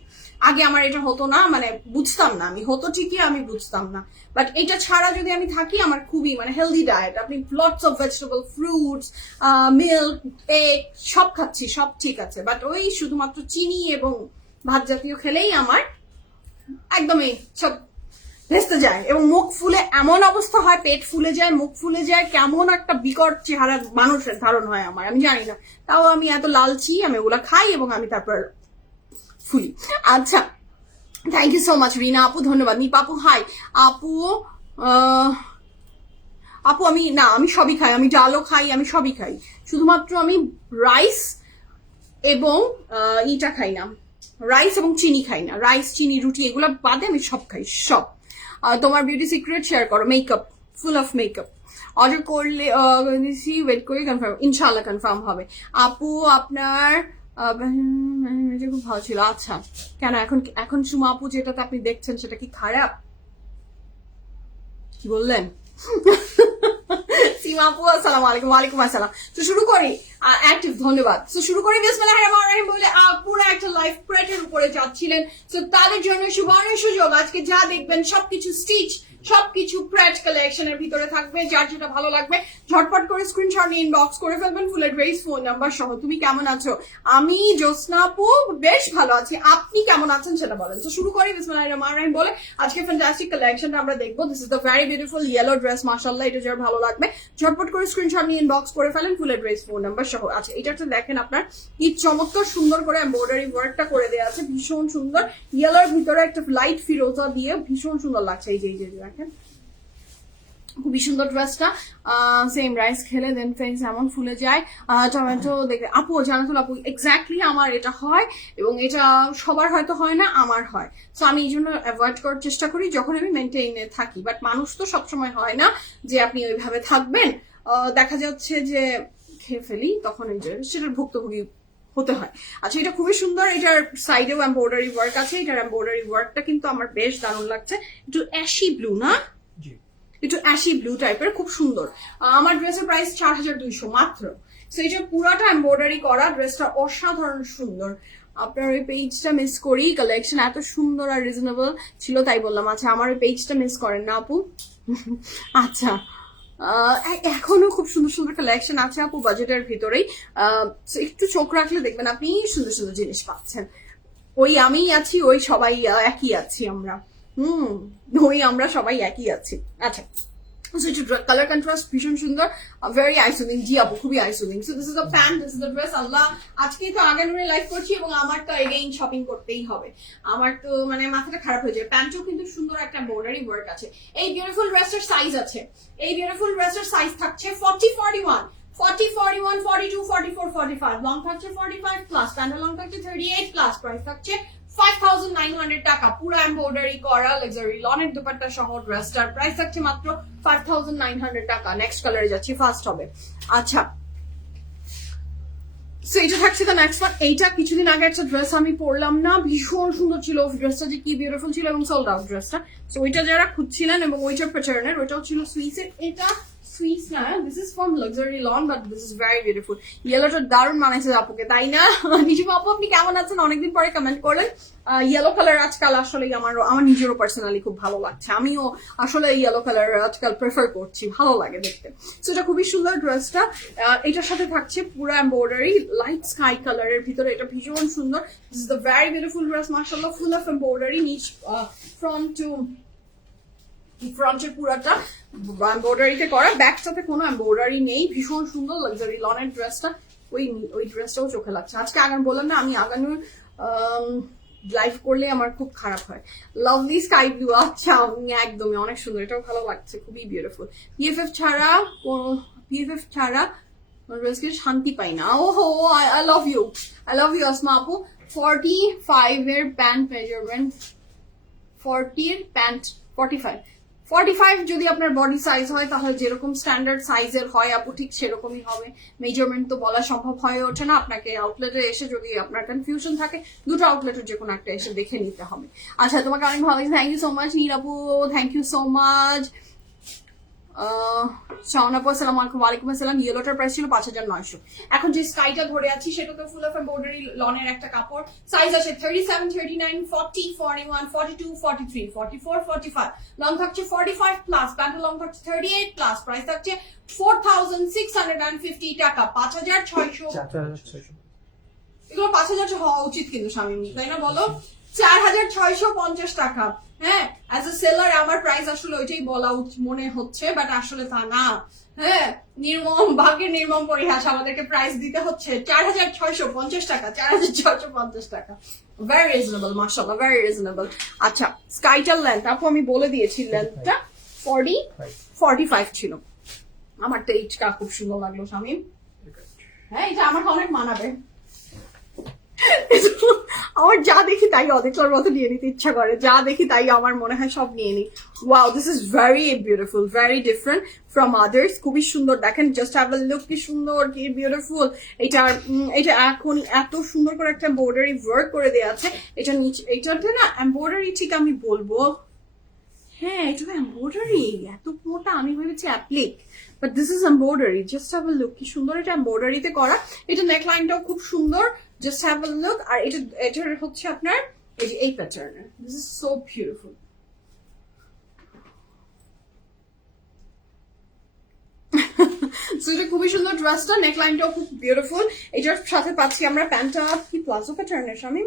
আগে আমার এটা হতো না, মানে বুঝতাম না, আমি হতো ঠিকই, আমি বুঝতাম না। বাট এটা ছাড়া যদি আমি থাকি, আমার খুবই মানে হেলদি ডায়েট, আপনি lots of vegetable, fruits, milk, egg সব খাচ্ছি, সব ঠিক আছে। বাট ওই শুধুমাত্র চিনি এবং ভাত জাতীয় খেলেই আমার একদমই সব ভেস্তে যায় এবং মুখ ফুলে এমন অবস্থা হয়, পেট ফুলে যায়, মুখ ফুলে যায়, কেমন একটা বিকট চেহারা মানুষের ধারণ হয় আমার, আমি জানি না। তাও আমি এত লালচি, আমি ওগুলা খাই এবং আমি তারপর ফুলি। আচ্ছা, থ্যাংক ইউ সো মাচ রিনা আপু, ধন্যবাদ। নিপা আপু হাই। আপু আপু আমি সবই খাই, আমি ডালও খাই, আমি সবই খাই, শুধুমাত্র আমি রাইস এবং ইটা খাই না, রাইস এবং চিনি খাই না, রাইস চিনি রুটি এগুলো বাদে আমি সব খাই, সব। তোমার বিউটি সিক্রেট শেয়ার করো, makeup, full of makeup order করলে ওয়েট করে কনফার্ম, ইনশাল্লাহ কনফার্ম হবে। আপু আপনার খুব ভালো ছিল। আচ্ছা, কেন এখন এখন সুমা আপু যেটাতে আপনি দেখছেন সেটা কি খারাপ? কি বললেন? সীমা আপু আসসালামু আলাইকুম। ওয়ালাইকুম আসসালাম। তো শুরু করি, অ্যাক্টিভ, ধন্যবাদ। তো শুরু করি বিসমিল্লাহির রহমানির রহিম বলে। পুরো একটা লাইফ প্রেটের উপরে যাচ্ছিলেন, তো তাদের জন্য সুবর্ণ সুযোগ, আজকে যা দেখবেন সবকিছু স্টিচ, সবকিছু প্রেট কালেকশনের ভিতরে থাকবে। যার যেটা ভালো লাগবে ঝটপট করে স্ক্রিনশট নিয়ে ইনবক্স করে ফেলবেন, ফুল অ্যাড্রেস, ফোন নাম্বার সহ। তুমি কেমন আছো? আমি জ্যোৎস্না আপু বেশ ভালো আছি, আপনি কেমন আছেন সেটা বলেন। তো শুরু করি বিসমিল্লাহির রহমানির রহিম বলে। আজকে ফ্যান্টাস্টিক কালেকশনটা আমরা দেখবো। This is the very beautiful yellow dress, মাশাআল্লাহ, এটা যার ভালো লাগবে ঝটপট করে স্ক্রিনশট নিয়ে ইনবক্স করে ফেলেন, ফুল অ্যাড্রেস, ফোন নাম্বার সহ। আচ্ছা, এটা তো দেখেন আপনার কি চমৎকার সুন্দর করে এমব্রয়ডারি ওয়ার্কটা করে দেওয়া আছে, ভীষণ সুন্দর। ইয়েলোর ভিতরে একটা লাইট ফিরোজা দিয়ে ভীষণ সুন্দর লাগছে। এই যে দেখেন খুবই সুন্দর ড্রেসটা। সেম রাইস খেলে দেন ফেস এমন ফুলে যায়। টমেটো দেখে আপু জানাতুল আপু, এক্স্যাক্টলি আমার এটা হয়, এবং এটা সবার হয়তো হয় না, আমার হয়। সো আমি এই জন্য অ্যাভয়েড করার চেষ্টা করি যখন আমি মেনটেইনে থাকি। বাট মানুষ তো সবসময় হয় না যে আপনি ওইভাবে থাকবেন, দেখা যাচ্ছে যে খেয়ে ফেলি, তখন এই যে সেটার ভুক্তভোগী হতে হয়। আচ্ছা, এটা খুবই সুন্দর, এটার সাইডেও এমব্রয়ডারি ওয়ার্ক আছে। এটার এমব্রয়ডারি ওয়ার্কটা কিন্তু আমার বেশ দারুণ লাগছে। একটু অ্যাশি ব্লু না, একটু অ্যাশি ব্লু টাইপের, খুব সুন্দর। আমার ড্রেসের প্রাইস 4200 মাত্র। সো এটা পুরাটা এমব্রয়ডারি করা, ড্রেসটা অসাধারণ সুন্দর। আপনার ওই পেজটা মিস করি, কালেকশন এত সুন্দর আর রিজনেবল ছিল তাই বললাম। আচ্ছা, আমার ওই পেজটা মিস করেন না আপু? আচ্ছা, এখনো খুব সুন্দর সুন্দর কালেকশন আছে আপু বাজেটের ভিতরেই। একটু চোখ রাখলে দেখবেন আপনি সুন্দর সুন্দর জিনিস পাচ্ছেন। ওই আমি আছি, ওই সবাই একই আছি আমরা, ওই আমরা সবাই একই আছি। আচ্ছা, কালার কন্ট্রাস্ট ভীষণ সুন্দর, ভেরি আইসোলিং। জি আপু, খুবই আইসোলিং। So this is the pant, this is the dress. আল্লাহ, আজকে তো আগানুরে লাইভ করছি এবং আমার তো এগেইন শপিং করতেই হবে, আমার তো মানে মাথাটা খারাপ হয়ে যায়। প্যান্টও কিন্তু সুন্দর একটা এমব্রয়ডারি ওয়ার্ক আছে। এই বিউটিফুল ড্রেসের সাইজ আছে, এই বিউটিফুল ড্রেসের সাইজ থাকছে 40, 41, 40, 41, 42, 44, 45, লং থাকছে 45 প্লাস, প্যান্টের লং থাকছে 38 প্লাস, প্রাইস থাকছে 5900 টাকা। পুরো এমব্রয়ডারি করা লাক্সারি লনের দুপাট্টা সহ ড্রেসটার প্রাইস থাকছে মাত্র 5900 টাকা। নেক্সট কালারে যাচ্ছি, ফার্স্ট হবে। আচ্ছা, সো এটা থাকছে দ্য নেক্সট ওয়ান। এইটা কিছুদিন আগে একটা ড্রেস আমি পরলাম না, ভীষণ সুন্দর ছিল ড্রেসটা, যে কি বিউটিফুল ছিল, এবং সোল্ড আউট ড্রেসটা। সো ওইটা যারা খুঁজছিলেন এবং ওইটার প্যাটার্নের, ওইটাও ছিল সুইসের। এটা সুইস না, this is from luxury lawn, but this is very beautiful. ইয়েলোটা দারুণ মানাইছে আপুকে, তাই না? নিজমা আপু, আপনি কেমন আছেন? অনেকদিন পরে কমেন্ট করলেন। ইয়েলো কালার আজকাল আসলে আমার নিজেরও পার্সোনালি খুব ভালো লাগছে, আমিও আসলে ইয়েলো কালার আজকাল প্রেফার করছি, ভালো লাগে দেখতে। সো এটা খুবই সুন্দর ড্রেসটা। এটার সাথে থাকছে পুরো এমব্রয়ডারি লাইট স্কাই কালারের ভিতরে, এটা ভীষণ সুন্দর। This is the very beautiful dress, মাশাআল্লাহ, ফুল অফ এমব্রয়ডারি, নিচ ফ্রন্ট টু ফ্রন্টের পুরাটা এমব্রয়ডারিতে করা, ব্যাকটাতে কোনো এমব্রয়ডারি নেই। ভীষণ সুন্দর লাক্সারি লনের ড্রেসটা, ওই ড্রেসটাও চোখে লাগছে। আজকে আগান বললাম না, আমি আগানোর লাইভ করলে আমার খুব খারাপ হয়। লাভলি স্কাই ব্লু, আচ্ছা একদমই অনেক সুন্দর, এটাও ভালো লাগছে, খুবই বিউটিফুল। পিএফএফ ছাড়া ড্রেসকে শান্তি পাই না। ওহো, আই লাভ ইউ আসমা আপু। 45 এর প্যান্ট মেজারমেন্ট, 40 এর প্যান্ট 45 যদি আপনার বডি সাইজ হয় তাহলে যেরকম স্ট্যান্ডার্ড সাইজের হয় আপু ঠিক সেরকমই হবে। মেজারমেন্ট তো বলা সম্ভব হয়ে ওঠে না, আপনাকে আউটলেটে এসে যদি আপনার কনফিউশন থাকে দুটো আউটলেটের যে কোনো একটা এসে দেখে নিতে হবে। আচ্ছা, তোমাকে অনেক ভালো লাগছে, thank you so much. Neel আপু, thank you so much. Shaon আপু আসসালামু আলাইকুম। ওয়ালাইকুম আসসালাম। ইয়েলোটার প্রাইস ছিল 5900। এখন যে স্কাইটা ধরে আছি সেটা তো ফুল অফ এমব্রয়ডারি লনের একটা কাপড়, সাইজ আছে 37, 39, 40, 41, 42, 43, 44, 45, লং থাকছে 45 প্লাস, প্যান্টের লং থাকছে 38 প্লাস, প্রাইস থাকছে 4650 টাকা। 5600, এগুলো 5000 হওয়া উচিত কিন্তু শামিম, তাই না বলো? 4650 টাকা। হ্যাঁ, অ্যাজ এ সেলার আমার প্রাইস আসলে ওইটাই বলা মনে হচ্ছে, বাট আসলে তা না। হ্যাঁ, নির্মম ভাগ্যের নির্মম পরিহাস, আমাদেরকে প্রাইস দিতে হচ্ছে 4650 টাকা, 4650 টাকা। ভেরি রিজনেবল, মাশাআল্লাহ, ভেরি রিজনেবল। আচ্ছা, স্কাইটার লেন্থ আপু আমি বলে দিয়েছি, লেন্থটা 45 ছিল। আমার তো এইটা খুব সুন্দর লাগলো শামিম। হ্যাঁ, এটা আমাকে অনেক মানাবে। আমার যা দেখি তাই অনেকটার মতো নিয়ে নিতে ইচ্ছা করে, যা দেখি তাই আমার মনে হয় সব নিয়ে নি। Wow, this is very beautiful, very different from others. খুবই সুন্দর, দেখেন জাস্ট হ্যাভ আ লুক, কি সুন্দর, কি বিউটিফুল। এটা এখন এত সুন্দর করে একটা এমব্রয়ডারি ওয়ার্ক করে দেওয়া আছে। এটা নিচে এটাতে না এমব্রয়ডারি ঠিক আমি বলবো, হ্যাঁ এটা তো এমব্রয়ডারি, এত মোটা আমি ভেবেছি applique, but this is embroidery. Just have a look, কি সুন্দর এটা এমব্রয়ডারিতে করা। এটা নেকলাইনটাও খুব সুন্দর, জাস্ট হ্যাভ আ লুক। আর এটার হচ্ছে আপনার এই যে এই pattern, this is so beautiful. So এটা খুবই সুন্দর ড্রেসটা, নেকলাইনটাও খুব বিউটিফুল। এটার সাথে পাচ্ছি আমরা প্যান্টটা কি প্লাজো প্যাটার্নের স্বামী।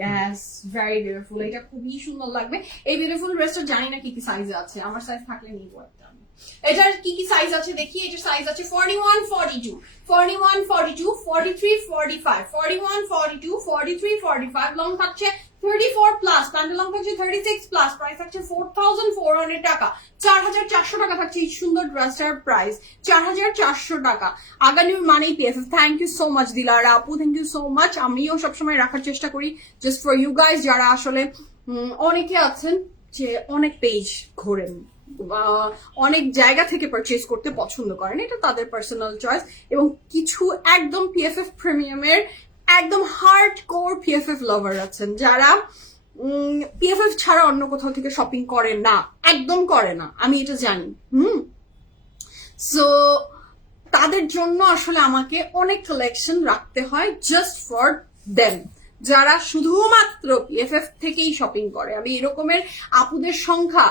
ইয়েস, ভেরি বিউটিফুল, এটা খুবই সুন্দর লাগবে। এই বিউটিফুল ড্রেসটা জানি না কি কি সাইজে আছে, আমার সাইজ থাকলে নিবো একটা। এটার কি কি সাইজ আছে দেখি। এটার সাইজ আছে 41, 42, 41, 42, 43, 45, 41, 42, 43, 45। লং থাকছে 34 প্লাস, প্যান্টের লং থাকছে 36 প্লাস। প্রাইস থাকছে 4400 টাকা, 4400 টাকা থাকছে এই সুন্দর ড্রেসটার প্রাইস, 4400 টাকা। আগানির মানেই PFF. Thank you so much Dilara আপু, থ্যাংক ইউ সো মাচ। আমিও সবসময় রাখার চেষ্টা করি জাস্ট ফর ইউ গাইজ, যারা আসলে অনেকে আছেন যে অনেক পেজ ঘোরেন, অনেক জায়গা থেকে পারচেজ করতে পছন্দ করেন, এটা তাদের পার্সোনাল চয়েস। এবং কিছু একদম পিএফএফ প্রিমিয়ামের একদম হার্ড কোর পিএফএফ লাভার আছেন, যারা পিএফএফ ছাড়া অন্য কোথাও থেকে শপিং করে না, একদম করে না, আমি এটা জানি। সো তাদের জন্য আসলে আমাকে অনেক কালেকশন রাখতে হয় জাস্ট ফর দেম, যারা শুধুমাত্র পিএফএফ থেকেই শপিং করে। আমি এরকমের আপুদের সংখ্যা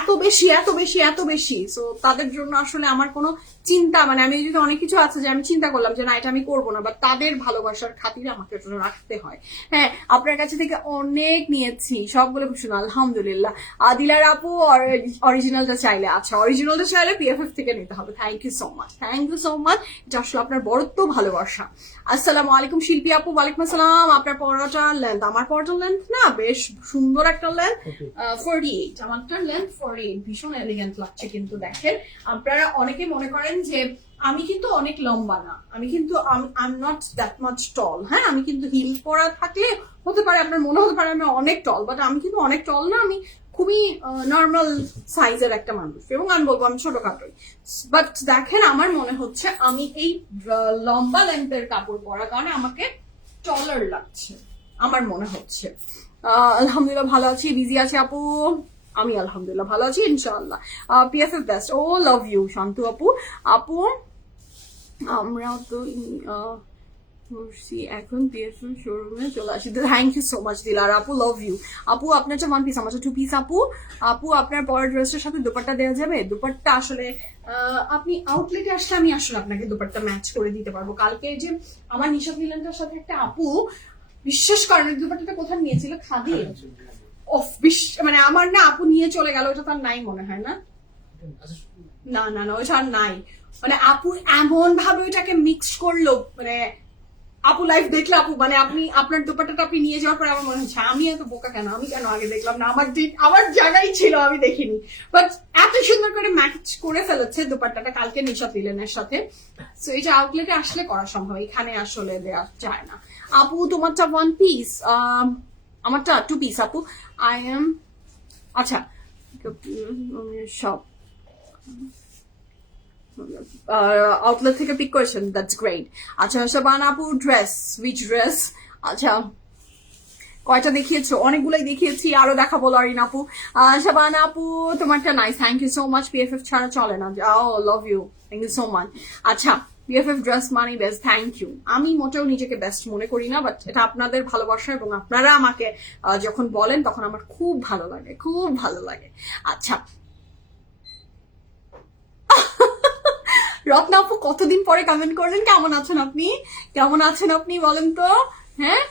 এত বেশি এত বেশি এত বেশি। সো তাদের জন্য আসলে আমার কোনো চিন্তা, মানে আমি যদি অনেক কিছু আছে যে আমি চিন্তা করলাম যে না এটা আমি করবো না, বা তাদের ভালোবাসার খাতিরে আমাকে জন্য রাখতে হয়। হ্যাঁ, আপনার কাছে থেকে অনেক নিয়েছি, সবগুলো খুব সুন্দর আলহামদুলিল্লাহ। আদিলার আপু অরিজিনালটা চাইলে, আচ্ছা অরিজিনালটা চাইলে পিএফএফ থেকে নিতে হবে। Thank you so much, thank you so much. এটা আসলে আপনার বড়ত্ব ভালোবাসা। আসসালামু আলাইকুম শিল্পী আপু। ওয়ালাইকুম আসসালাম। আপনার পড়াটার লেন্থ, আমার পড়াটার লেন্থ না বেশ সুন্দর একটা লেন্থ, 48, আমারটার লেন্থ 48, ভীষণ এলিগেন্ট লাগছে। কিন্তু দেখেন, আপনারা অনেকে মনে করেন যে আমি কিন্তু অনেক লম্বা না, আমি কিন্তু I am not that much tall. হ্যাঁ, আমি কিন্তু হিল পরা থাকলে হতে পারে আপনার মনে হতে পারে আমি অনেক টল, বাট আমি কিন্তু অনেক টল না, আমি খুবই নর্মাল সাইজের একটা মানুষ, এবং আমি বলবো আমি ছোটখাটোই। বাট দেখেন, আমার মনে হচ্ছে আমি এই লম্বা লেন্থের কাপড় পরার কারণে আমাকে টলার লাগছে, আমার মনে হচ্ছে। আলহামদুলিল্লাহ ভালো আছি, বিজি আছে আপু। আমি আলহামদুলিল্লাহ ভালো আছি ইনশাআল্লাহ। পিএফএফ বেস্ট, ও লাভ ইউ শান্তু আপু। আপু আমরাও তো এখন পিএফএফ শোরুমে চলে আসি। থ্যাংক ইউ সো মাচ দিলার আপু, লাভ ইউ আপু। আপনারটা 1 পিস, আমার 2 পিস আপু। আপু আপনার পরের ড্রেসের সাথে দুপাট্টা দেওয়া যাবে? দুপাট্টা আসলে আপনি আউটলেটে আসলে আমি আসলে আপনাকে দুপাট্টা ম্যাচ করে দিতে পারবো। কালকে যে আমার নিশা মিলনটার সাথে একটা আপু, বিশ্বাস করেন দুপাট্টাটা কোথায় নিয়েছিল, খাদি মানে আমার না আপু নিয়ে চলে গেল, ওটা তার নাই মনে হয় না, না না না ওটা আর নাই। মানে আপু এমন ভাবে ওইটাকে মিক্স করলো, মানে আপু লাইফ দেখলে আপু, মানে আপনি আপনার দোপাট্টাটা আপনি নিয়ে যাওয়ার পরে আমার মনে হচ্ছে আমি এত বোকা কেন, আমি কেন আগে দেখলাম না, আমার জায়গায় ছিল, আমি দেখিনি। বাট এত সুন্দর করে ম্যাচ করে ফেলেছে দোপাট্টাটা কালকে নিশা ফিলেনের সাথে। সো এটা আউটলেটে আসলে করা সম্ভব, এখানে আসলে দেওয়া যায় না। আপু তোমারটা 1 পিস, আমারটা 2 পিস আপু। আই এম আচ্ছা সব আউটলেট থেকে পিক করেছেন, দ্যাটস গ্রেট। আচ্ছা শাবানা আপু ড্রেস, উইচ ড্রেস? আচ্ছা কয়টা দেখিয়েছো? অনেকগুলোই দেখিয়েছি, আরো দেখাবো লরিন আপু। শাবানা আপু তোমারটা nice, thank you so much. PFF ছাড়া চলে না, love you, thank you so much. আচ্ছা পিএফএফ ড্রেস মানে বেস্ট, থ্যাংক ইউ। আমি মোটেও নিজেকে বেস্ট মনে করি না, বাট এটা আপনাদের ভালোবাসা, এবং আপনারা আমাকে যখন বলেন তখন আমার খুব ভালো লাগে, খুব ভালো লাগে। আচ্ছা রত্না আপু কতদিন পরে কমেন্ট করলেন, কেমন আছেন আপনি, কেমন আছেন আপনি বলেন তো? হ্যাঁ,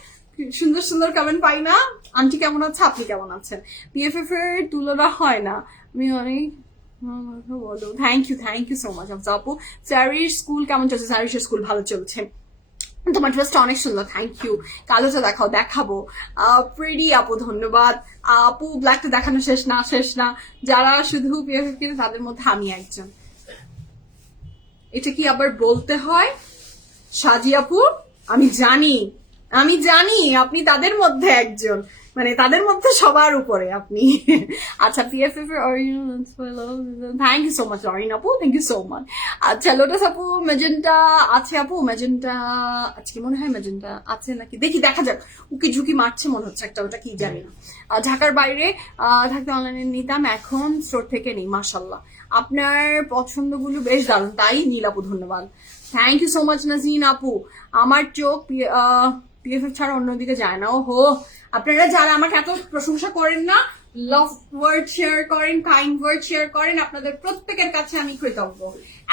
সুন্দর সুন্দর কমেন্ট পাই না। আন্টি কেমন আছে, আপনি কেমন আছেন? পিএফএফ এর তুলনা হয় না, আমি অনেক বলো। থ্যাংক ইউ সো মাচ আপু। স্যারির স্কুল কেমন চলছে? স্যারির স্কুল ভালো চলছে, তোমার ড্রেসটা অনেক সুন্দর, থ্যাংক ইউ। কালোটা দেখাবো। প্রিটি আপু ধন্যবাদ। আপু ব্ল্যাকটা দেখানো শেষ না, যারা শুধু পিএফএফ কিনে তাদের মধ্যে আমি একজন। এটা কি আবার বলতে হয় সাজি আপু? আমি জানি আপনি তাদের মধ্যে একজন, মানে তাদের মধ্যে সবার উপরে আপনি। আচ্ছা, পিএফএফ এর original, thank you so much Orin আপু, থ্যাংক ইউ সো মাচ। আচ্ছা, লোটাস আপু মেজেন্টা আছে আপু, মেজেন্টা আজকে মনে হয় মেজেন্টা আছে নাকি, দেখা যাক। উকি ঝুঁকি মারছে মনে হচ্ছে একটা, ওটা কি জানি না। ঢাকার বাইরে থাকতে অনলাইনে নিতাম, এখন স্টোর থেকে নিই। মাশাল্লাহ, আপনার পছন্দগুলো বেশ দারুণ। তাই নীল আপু ধন্যবাদ, thank you so much Nazin আপু। আমার চোখ পিএফএফ ছাড়া অন্যদিকে যায় না। ওহো, আপনারা যারা আমাকে এত প্রশংসা করেন না, লাভ ওয়ার্ড শেয়ার করেন, কাইন্ড ওয়ার্ড শেয়ার করেন, আপনাদের প্রত্যেকের কাছে আমি কৃতজ্ঞ।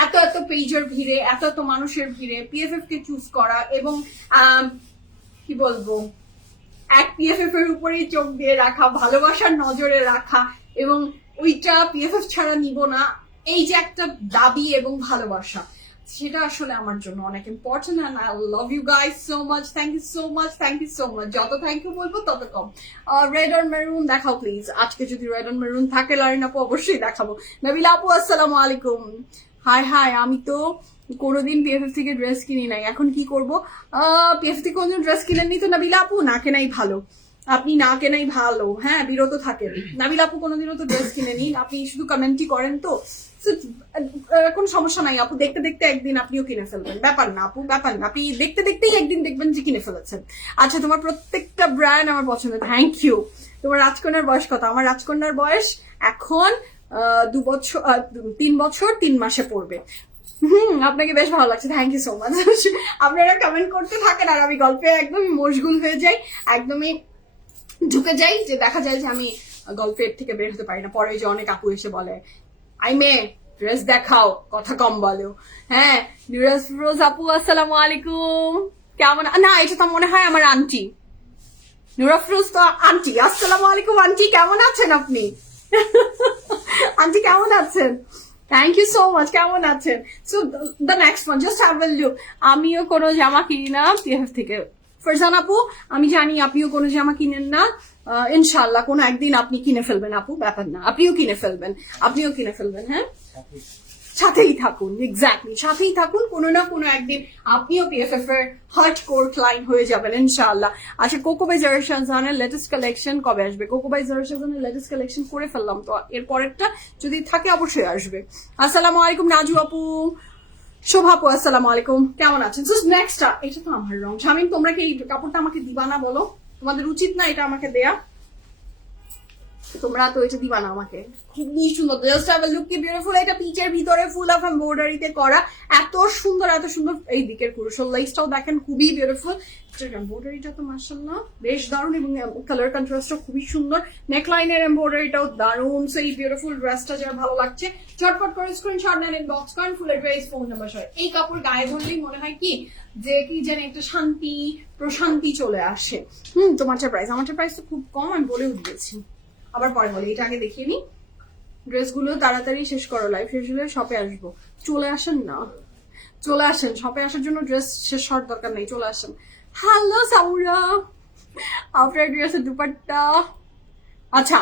এত পেজের ভিড়ে, এত মানুষের ভিড়ে পিএফএফ কে চুজ করা, এবং কি বলবো, এক পিএফএফ এর উপরেই চোখ দিয়ে রাখা, ভালোবাসার নজরে রাখা, এবং ওইটা পিএফএফ ছাড়া নিব না, এই যে একটা দাবি এবং ভালোবাসা, সেটা আসলে আমার জন্য অনেক important. And I love you guys so much, thank you so much, thank you so much. যত থ্যাংক ইউ বলবো তত কম। রেড অর মেরুন দেখাও প্লিজ, আজকে যদি রেড অর মেরুন থাকে লারিন আপু অবশ্যই দেখাবো। নবিলা আপু আসসালামু আলাইকুম। হাই, আমি তো কোনোদিন পিএফএফ থেকে ড্রেস কিনি নাই, এখন কি করবো? পিএফএফ থেকে কোনোদিন ড্রেস কিনেননি তো নবিলা আপু, না কেনাই ভালো। আপনি না কেনাই ভালো, হ্যাঁ, বিরত থাকেন। নাবিল আপু কোনোদিনও তো ড্রেস কিনেনি, আপনি শুধু কমেন্টই করেন, তো কোনো সমস্যা নাই আপু, দেখতে দেখতে একদিন আপনিও কিনে ফেলবেন, ব্যাপার না আপু, ব্যাপার না, আপনি দেখতে দেখতেই একদিন দেখবেন যে কিনে ফেলেছেন। আচ্ছা, তোমার প্রত্যেকটা ব্র্যান্ড আমার পছন্দ, থ্যাংক ইউ। তোমার রাজকন্যার বয়স কত? আমার রাজকন্যার বয়স এখন 3 বছর 3 মাসে পড়বে। আপনাকে বেশ ভালো লাগছে, থ্যাংক ইউ সো মাচ। আপনারা কমেন্ট করতে থাকেন আর আমি গল্পে একদমই মশগুল হয়ে যাই, একদমই ঢুকে যাই, যে দেখা যায় যে আমি গল্পের থেকে বের হতে পারি না। পরে যে অনেক আপু এসে বলে, আই মেয়ে ড্রেস দেখাও, কথা কম বলো। হ্যাঁ, নিরাজ ফিরোজ আপু আসসালামু আলাইকুম, কেমন? না, এটা তো মনে হয় আমার আন্টি। নুরা ফিরোজ তো আন্টি। আসসালামু আলাইকুম আন্টি, কেমন আছেন আপনি? আন্টি কেমন আছেন? থ্যাংক ইউ সো মাচ, কেমন আছেন? So the next one, just have a look. আমিও কোনো জামা কিনি না পিএফএফ থেকে। ফারজান আপু, আমি জানি আপনিও কোনো জামা কিনেন না, ইনশাল্লাহ কোনো একদিন আপনি কিনে ফেলবেন আপু, ব্যাপার না, আপনিও কিনে ফেলবেন। হ্যাঁ, সাথেই থাকুন, এক্স্যাক্টলি সাথেই থাকুন, কোনো না কোনো একদিন আপনিও পিএফএফ এর হার্ট কোর ক্লায়েন্ট হয়ে যাবেন ইনশাআল্লাহ। আচ্ছা, কোকো বাই জারা শাহজাহানের লেটেস্ট কালেকশন কবে আসবে? কোকো বাই জারা শাহজাহানের লেটেস্ট কালেকশন করে ফেললাম, তো এর পরেরটা যদি থাকে অবশ্যই আসবে। আসসালামু আলাইকুম নাজু আপু, শোভা আপু আসসালামু আলাইকুম, কেমন আছেন? নেক্সট, এটা তো আমার রং। শামিম, তোমরা কি এই কাপড়টা আমাকে দিবা না বলো? তোমাদের উচিত না এটা আমাকে দেয়া? তোমরা তো এটা দিবা না আমাকে? খুবই সুন্দর, জাস্ট হ্যাভ আ লুক, কি বিউটিফুল। এটা পিচের ভিতরে ফুল অফ এমব্রয়ডারিতে করা, এত সুন্দর। এই দিকের কুরুশোল লেসটাও দেখেন, খুবই বিউটিফুল। এমব্রয়ডারিটা তো মাশাআল্লাহ বেশ দারুণ, এবং কালার কন্ট্রাস্টটা খুবই সুন্দর। নেকলাইনের এমব্রয়ডারিটাও দারুণ। সো এই বিউটিফুল ড্রেসটা যারা ভালো লাগছে ঝটপট করে স্ক্রিনশট নেন, ইনবক্স করেন, ফুল অ্যাড্রেস, ফোন নাম্বার সহ। এই কাপড় গায়ে ধরলেই মনে হয় কি যে কি যেন একটা শান্তি প্রশান্তি চলে আসে। তোমারটা প্রাইস তো খুব কম, আমি বলেও দিয়েছি, আবার পরে বলি। এটা আগে দেখিয়ে নি, ড্রেসগুলো তাড়াতাড়ি শেষ করো, লাইভ শেষ হলে শপে আসবো। চলে আসেন না, চলে আসেন, শপে আসার জন্য ড্রেস শেষ হওয়ার দরকার নেই, চলে আসেন। হ্যালো সাউরা, আপনার ড্রেসের দুপাট্টা, আচ্ছা,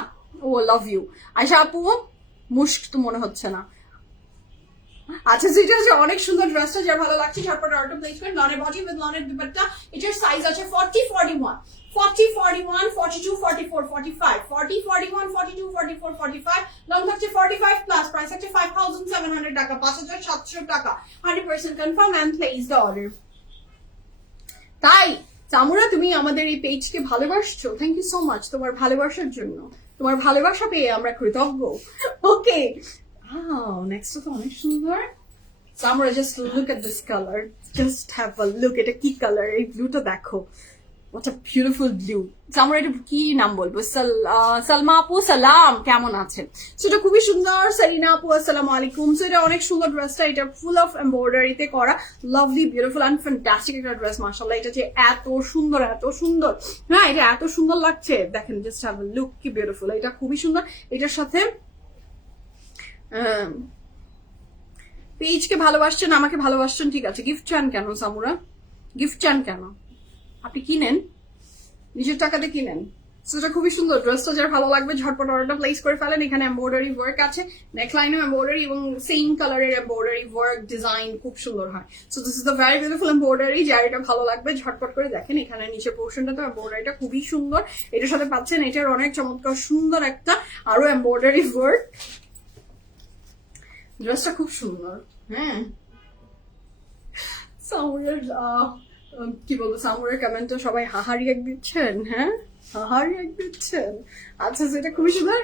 ও লাভ ইউ। আয়শা আপু, মুশক তো মনে হচ্ছে না। আচ্ছা, যেটা হচ্ছে অনেক সুন্দর ড্রেসটা, যার ভালো লাগছে ঝটপট অর্ডার প্লেস করেন। লনের বডি উইথ লনের দুপাট্টা, এটার সাইজ আছে 40, 41, 40, 41, 42, 44, 45, 40, 41, 42, 44, 45, লং থাকছে 45 প্লাস, প্রাইস আছে 5,700 টাকা, 5,700 টাকা, 100% confirm and place the order. তাই চামুরা, তুমি আমাদের এই পেজকে ভালোবাসছো, থ্যাংক ইউ সো মাচ তোমার ভালোবাসার জন্য। তোমার ভালোবাসা পেয়ে আমরা কৃতজ্ঞ। ওকে, নেক্সট তো অনেক সুন্দর। চামুরা, just look at this colour, just have a look. এটা কি কালার? এই ব্লুটা দেখো, what a beautiful blue. আমরা এটা কি নাম বলবো? সালমা আপু সালাম, কেমন আছেন? সেটা খুবই সুন্দর। সারিনা আপু আসসালামু আলাইকুম। সো এটা অনেক সুন্দর ড্রেসটা, এটা ফুল অফ এমব্রয়ডারিতে করা, লাভলি বিউটিফুল এন্ড ফ্যান্টাস্টিক একটা ড্রেস। মাশাআল্লাহ, এটা যে এত সুন্দর, হ্যাঁ, এটা এত সুন্দর লাগছে, দেখেন, জাস্ট হ্যাভ আ লুক, কি বিউটিফুল। এটা খুবই সুন্দর। এটার সাথে পেজকে ভালোবাসছেন, আমাকে ভালোবাসছেন, ঠিক আছে। গিফট চান কেন সামুরা? গিফট চান কেন? আপনি কিনেন, নিজের টাকাতে কিনেন। সেটা খুবই সুন্দর। ড্রেসটা যার ভালো লাগবে ঝটপট অর্ডারটা প্লেস করে ফেলেন। এখানে এমব্রয়ডারি ওয়ার্ক আছে, নেকলাইনও এমব্রয়ডারি এবং সেম কালারের এমব্রয়ডারি ওয়ার্ক ডিজাইন খুব সুন্দর হয়। So this is the very beautiful embroidery. যার এটা ভালো লাগবে ঝটপট করে দেখেন। এখানে নিচে পোর্শনটা তো এমব্রয়ডারিটা খুবই সুন্দর। এটার সাথে পাচ্ছেন এটার অনেক চমৎকার সুন্দর একটা আরো এমব্রয়ডারি ওয়ার্ক। ড্রেসটা খুব সুন্দর। হ্যাঁ, সামুরের কি বলবো, সামুরের কমেন্টে সবাই হাহারি এক দিচ্ছেন। হ্যাঁ, হাহারি এক দিচ্ছেন। আচ্ছা, সেটা খুবই সুন্দর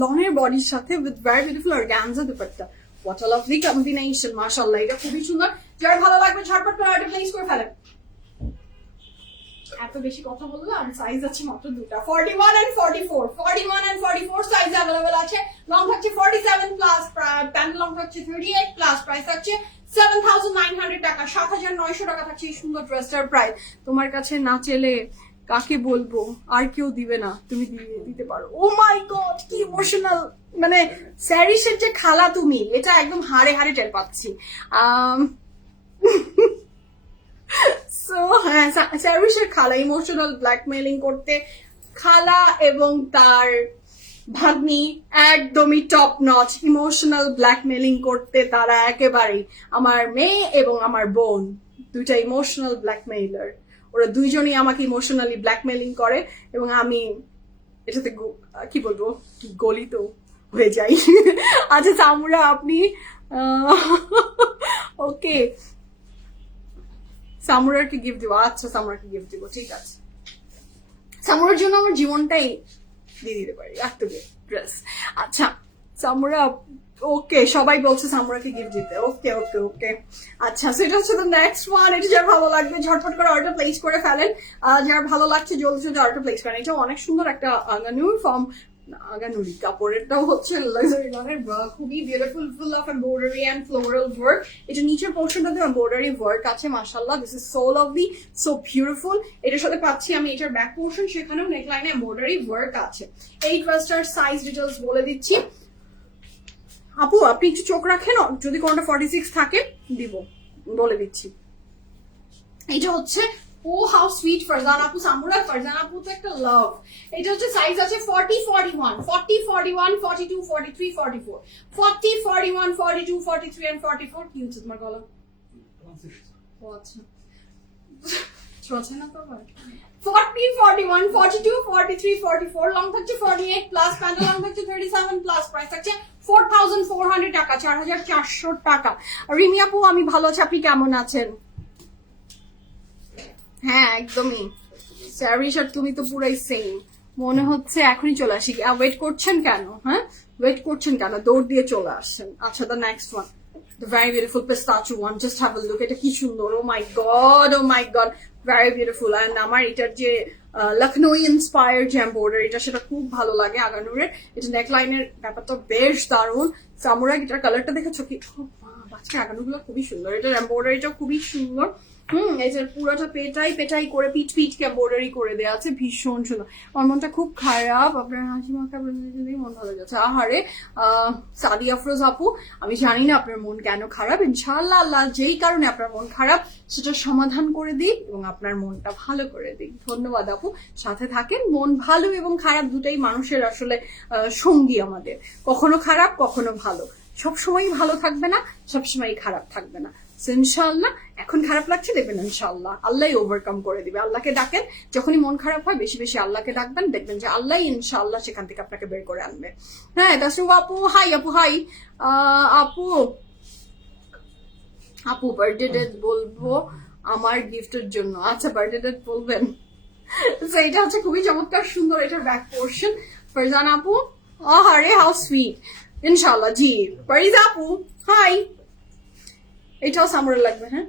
লনের বডির সাথে with very beautiful organza dupatta. What a lovely combination, মাশাআল্লাহ। এটা খুবই সুন্দর। যার ভালো লাগবে ঝটপট করে অর্ডার প্লেস করে ফেলেন। এত বেশি কথা বললাম। সাইজ আছে মাত্র দুটা, 41 and 44। 41 and 44 সাইজ अवेलेबल আছে। লং থাকছে 47 প্লাস, প্যান্ট লং থাকছে 38 প্লাস, প্রাইস থাকছে 7,900 টাকা, 7,900 টাকা থাকছে এই সুন্দর ড্রেসটার প্রাইস। তোমার কাছে না চেলে কাকে বলবো, আর কেউ দিবে না, তুমি দিতে পারো। ও মাই গড, কি ইমোশনাল। মানে স্যারিসের যে খালা তুমি, এটা একদম হাড়ে হাড়ে টের পাচ্ছি। সো হ্যাঁ, স্যারিসের খালা ইমোশনাল ব্ল্যাকমেলিং করতে খালা এবং তার ভাগ্নি একদমই টপ নচ। ইমোশনাল ব্ল্যাকমেলিং করতে তারা একেবারেই, আমার মেয়ে এবং আমার বোন দুইটা ইমোশনাল ব্ল্যাকমেইলার। ওরা দুইজনই আমাকে ইমোশনালি ব্ল্যাকমেলিং করে এবং আমি এটাতে কি বলবো, গলিত হয়ে যাই। আচ্ছা সামুরা, আপনি ওকে, সামুরারকে গিফট দিব। আচ্ছা, সামুরাকে গিফট দিব, ঠিক আছে। সামুরার জন্য আমার জীবনটাই দিয়ে দিতে পারি, এত ড্রেস। আচ্ছা সামুরা, ওকে, সবাই বলছে সামুরাকে গিফট দিতে। ওকে ওকে ওকে, আচ্ছা। সেটা হচ্ছে দ্য নেক্সট ওয়ান। এটা যার ভালো লাগবে ঝটপট করে অর্ডার প্লেস করে ফেলেন। যার ভালো লাগছে জলদি জলদি অর্ডার প্লেস করেন। এটা অনেক সুন্দর একটা আগানুর ফর্ম, আগানুরি কাপড়েরটাও হচ্ছে লাক্সারি লনের, খুবই beautiful, full of embroidery and floral work. এটা নিচের পোর্শনটাতে এমব্রয়ডারি ওয়ার্ক আছে, মাশাআল্লাহ। This is so lovely, so beautiful. এটার সাথে পাচ্ছি আমি এটার ব্যাক পোর্শন, সেখানেও নেকলাইনে এমব্রয়ডারি ওয়ার্ক আছে। এই ড্রেসটার সাইজ ডিটেলস বলে দিচ্ছি। আপু আপনি একটু চোখ রাখেন, যদি কোনটা 46 থাকে দিব, বলে দিচ্ছি। এটা হচ্ছে, ও হাউ সুইট ফারজান আপু, সামুরা ফারজান আপু তো একটা লাভ। এটা হচ্ছে সাইজ আছে 40, 41, 40, 41, 42, 43, 44, 40, 41, 42, 43 and 44। কি হচ্ছে তোমার গলা? ও আচ্ছা, চলছে না তো ভাই। 40, 41, 42, 43, 44, লং থাকছে 48 প্লাস, প্যান্ট লং থাকছে 37 প্লাস, প্রাইস থাকছে 4,400 টাকা, 4,400 টাকা। রিমি আপু আমি ভালো আছি, আপনি কেমন আছেন? হ্যাঁ একদমই, স্যারিস আর তুমি তো পুরাই সেম। মনে হচ্ছে এখনই চলে আসি। ওয়েট করছেন কেন? হ্যাঁ, ওয়েট করছেন কেন? দৌড় দিয়ে চলে আসছেন। আচ্ছা, the next one, the very beautiful pistachio one. Just have a look. এটা কি সুন্দর। Oh my god, oh my god, very beautiful. And আমার এটার যে লখনৌ ইন্সপায়ার্ড যে এমব্রয়ডারিটা, সেটা খুব ভালো লাগে আগানুরের। এটা নেকলাইনের ব্যাপারটা বেশ দারুণ। সামুরা এটার কালারটা দেখেছো কি? বাচ্চা আগানুগুলো খুবই সুন্দর। এটার এমব্রয়ডারিটা খুবই সুন্দর। এই যে পুরোটা পেটাই পেটাই করে পিঠ পিঠকে এমব্রয়ডারি করে দেওয়া আছে, ভীষণ সুন্দর। আমার মনটা খুব খারাপ, আপনার হাসি মাখা মন ভালো যাচ্ছে। আহারে সাদি আফরোজ আপু, আমি জানি না আপনার মন কেন খারাপ। ইনশাআল্লাহ আল্লাহ যেই কারণে আপনার মন খারাপ সেটা সমাধান করে দিই এবং আপনার মনটা ভালো করে দিই। ধন্যবাদ আপু, সাথে থাকেন। মন ভালো এবং খারাপ দুটাই মানুষের আসলে সঙ্গী আমাদের, কখনো খারাপ কখনো ভালো। সবসময় ভালো থাকবে না, সবসময় খারাপ থাকবে না। ইনশাআল্লাহ এখন খারাপ লাগছে, দেখবেন ইনশাআল্লাহ আল্লাহ ওভারকাম করে দিবে। আল্লাহকে ডাকেন, যখনই মন খারাপ হয় বেশি বেশি আল্লাহকে ডাকবেন, দেখবেন যে আল্লাহ ইনশাআল্লাহ সেখান থেকে আপনাকে বের করে আনবে। হ্যাঁ তাসরিফ আপু, হাই আপু, হাই আপু। আপু বার্থডে ডেট বলবো আমার গিফটের জন্য। আচ্ছা, বার্থডে ডেট বলবেন। এটা হচ্ছে খুবই চমৎকার সুন্দর, এটার ব্যাক পোর্শন। ফারজান আপু, আহারে হাউ সুইট। ইনশাআল্লাহ জি। ফারিজা আপু, হাই। এটাও সামুরা লাগবে। হ্যাঁ,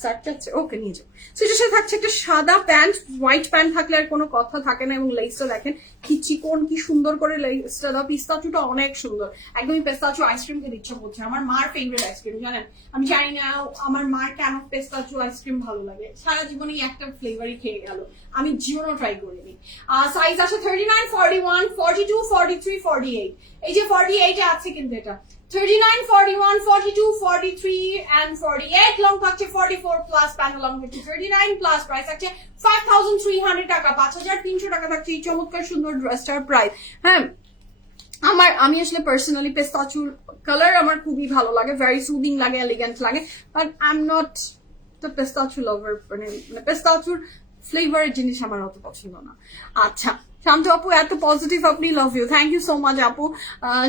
শার্টটা আছে, ওকে নিয়ে যাও। সেটার সাথে থাকছে একটা সাদা প্যান্ট, হোয়াইট প্যান্ট থাকলে আর কোনো কথা থাকে না। এবং লেসটা দেখেন কি চিকন, কি সুন্দর করে লেসটা দাও। পিস্তাচুটা অনেক সুন্দর, একদমই পেস্তাচু আইসক্রিম খেতে ইচ্ছা করছে। আমার মার ফেভারিট আইসক্রিম, জানেন? আমি জানি না আমার মার কেন পেস্তাচু আইসক্রিম ভালো লাগে, সারা জীবনেই একটা ফ্লেভারই খেয়ে গেল, আমি জীবনও ট্রাই করিনি। সাইজ আছে 39, 41, 42, 43, 48। এই যে 48 আছে কিন্তু এটা 39, 41, 42, 43 and 48 লং থাকছে 44 প্লাস প্যান্ট লং থাকছে 39 প্লাস প্রাইস থাকছে 5300 টাকা 5300 টাকা থাকছে এই চমৎকার সুন্দর ড্রেসটার প্রাইস। হ্যাঁ আমি আসলে পার্সোনালি পেস্তাচু কালার আমার খুবই ভালো লাগে, ভেরি সুদিং লাগে, এলিগেন্ট লাগে, but I am not the pistachio lover, মানে পেস্তাচুর ফ্লেভারের জিনিস আমার অত পছন্দ না। আচ্ছা শান্ত আপু এত পজিটিভ, আপনি love you, thank you so much আপু।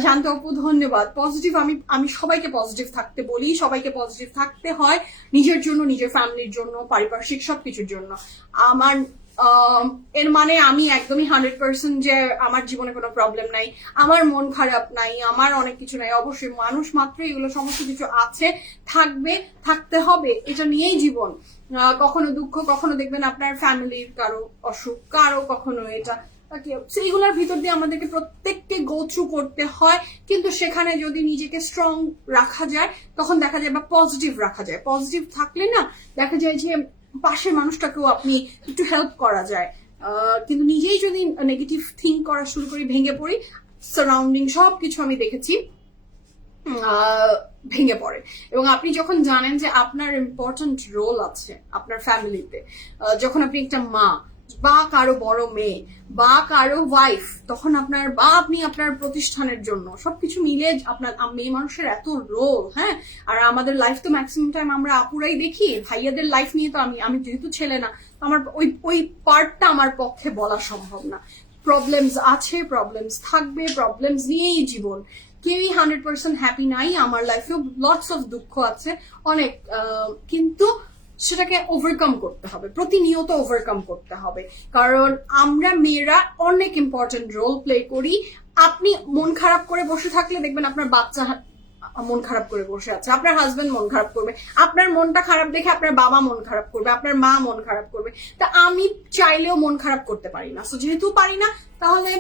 শান্ত আপু ধন্যবাদ। পজিটিভ আমি সবাইকে পজিটিভ থাকতে বলি, সবাইকে পজিটিভ থাকতে হয়, নিজের জন্য, নিজের ফ্যামিলির জন্য, পারিপার্শ্বিক সবকিছুর জন্য। আমার এর মানে আমি একদমই 100% যে আমার জীবনে কোনো প্রবলেম নাই, আমার মন খারাপ নাই, আমার অনেক কিছু নাই। অবশ্যই মানুষ মাত্র এগুলো সমস্ত কিছু আছে, থাকবে, থাকতে হবে, এটা নিয়েই জীবন। কখনো দুঃখ, কখনো দেখবেন আপনার ফ্যামিলির কারো অসুখ, কারো কখনো এটা, সেইগুলোর ভিতর দিয়ে আমাদেরকে প্রত্যেককে গো থ্রু করতে হয়। কিন্তু সেখানে যদি নিজেকে স্ট্রং রাখা যায় তখন দেখা যায়, বা পজিটিভ রাখা যায়, পজিটিভ থাকলে না দেখা যায় যে পাশের মানুষটাকেও আপনি একটু হেল্প করা যায়। কিন্তু নিজেই যদি নেগেটিভ থিঙ্ক করা শুরু করি, ভেঙে পড়ি, সারাউন্ডিং সবকিছু আমি দেখেছি ভেঙে পড়ে। এবং আপনি যখন জানেন যে আপনার ইম্পর্টেন্ট রোল আছে আপনার ফ্যামিলিতে, যখন আপনি একটা মা বা কারো বড় মেয়ে বা কারো ওয়াইফ, তখন আপনি আপনার প্রতিষ্ঠানের জন্য সবকিছু মিলে আপনার মেয়ে মানুষের এত রোল। হ্যাঁ, আর আমাদের লাইফ তো ম্যাক্সিমাম টাইম আমরা আপুরাই দেখি, ভাইয়াদের লাইফ নিয়ে তো আমি যেহেতু ছেলে না, আমার ওই পার্টটা আমার পক্ষে বলা সম্ভব না। প্রবলেমস আছে, প্রবলেমস থাকবে, প্রবলেমস নিয়েই জীবন। কেউই 100% হ্যাপি নাই, আমার লাইফেও লটস অফ দুঃখ আছে অনেক, কিন্তু সেটাকে ওভারকাম করতে হবে, প্রতিনিয়ত ওভারকাম করতে হবে। কারণ আমরা মেয়েরা অনেক ইম্পর্টেন্ট রোল প্লে করি। আপনি মন খারাপ করে বসে থাকলে দেখবেন আপনার বাচ্চা মন খারাপ করে বসে আছে, আপনার হাজবেন্ড মন খারাপ করবে, আপনার মনটা খারাপ দেখে আপনার বাবা মন খারাপ করবে, আপনার মা মন খারাপ করবে। তা আমি চাইলেও মন খারাপ করতে পারি না, সো যেহেতু পারি না তাহলে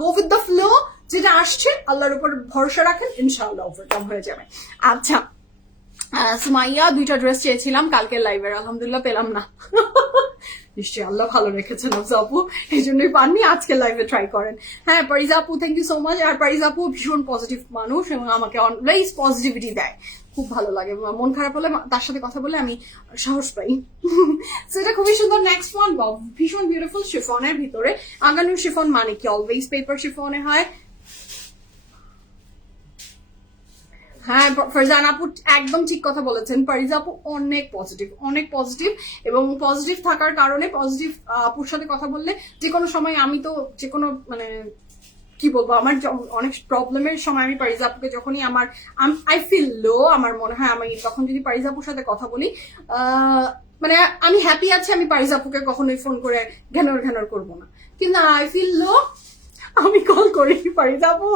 গো উইথ দ্য ফ্লো, যেটা আসছে আল্লাহর উপর ভরসা রাখেন, ইনশাআল্লাহ ওভারকাম হয়ে যাবে। আচ্ছা সুমাইয়া, 2টা ড্রেস চেয়েছিলাম কালকে লাইভের, আলহামদুলিল্লাহ পেলাম না। নিশ্চয়ই আল্লাহ ভালো রেখেছেন আপু, এই জন্যই পাননি, আজকে লাইভে ট্রাই করেন। হ্যাঁ পারিজা আপু, থ্যাংক ইউ সো মাচ। আর পারিজা আপু ভীষণ পজিটিভ মানুষ এবং আমাকে অলওয়েজ পজিটিভিটি দেয়, খুব ভালো লাগে। মন খারাপ হলে তার সাথে কথা বলে আমি সাহস পাই। সেটা খুবই সুন্দর। নেক্সট ওয়ান, ভীষণ বিউটিফুল শিফনের ভিতরে। আগানুর শিফন মানে কি অলওয়েজ পেপার শিফনে হয়। হ্যাঁ ফারজান আপু একদম ঠিক কথা বলেছেন, পারিজা আপু অনেক পজিটিভ, অনেক পজিটিভ। এবং পজিটিভ থাকার কারণে, পজিটিভ আপুর সাথে কথা বললে যে কোনো সময়, আমি তো যে কোনো মানে কি বলবো, আমার অনেক প্রবলেমের সময় আমি পারিজা আপুকে যখনই আই ফিল লো, আমার মনে হয় আমি তখন যদি পারিজা আপুর সাথে কথা বলি, মানে আমি হ্যাপি আছি, আমি পারিজা আপুকে কখনোই ফোন করে ঘ্যানর করবো না। কিন্তু আই ফিল লো, আমি কল করি পারিজা আপু।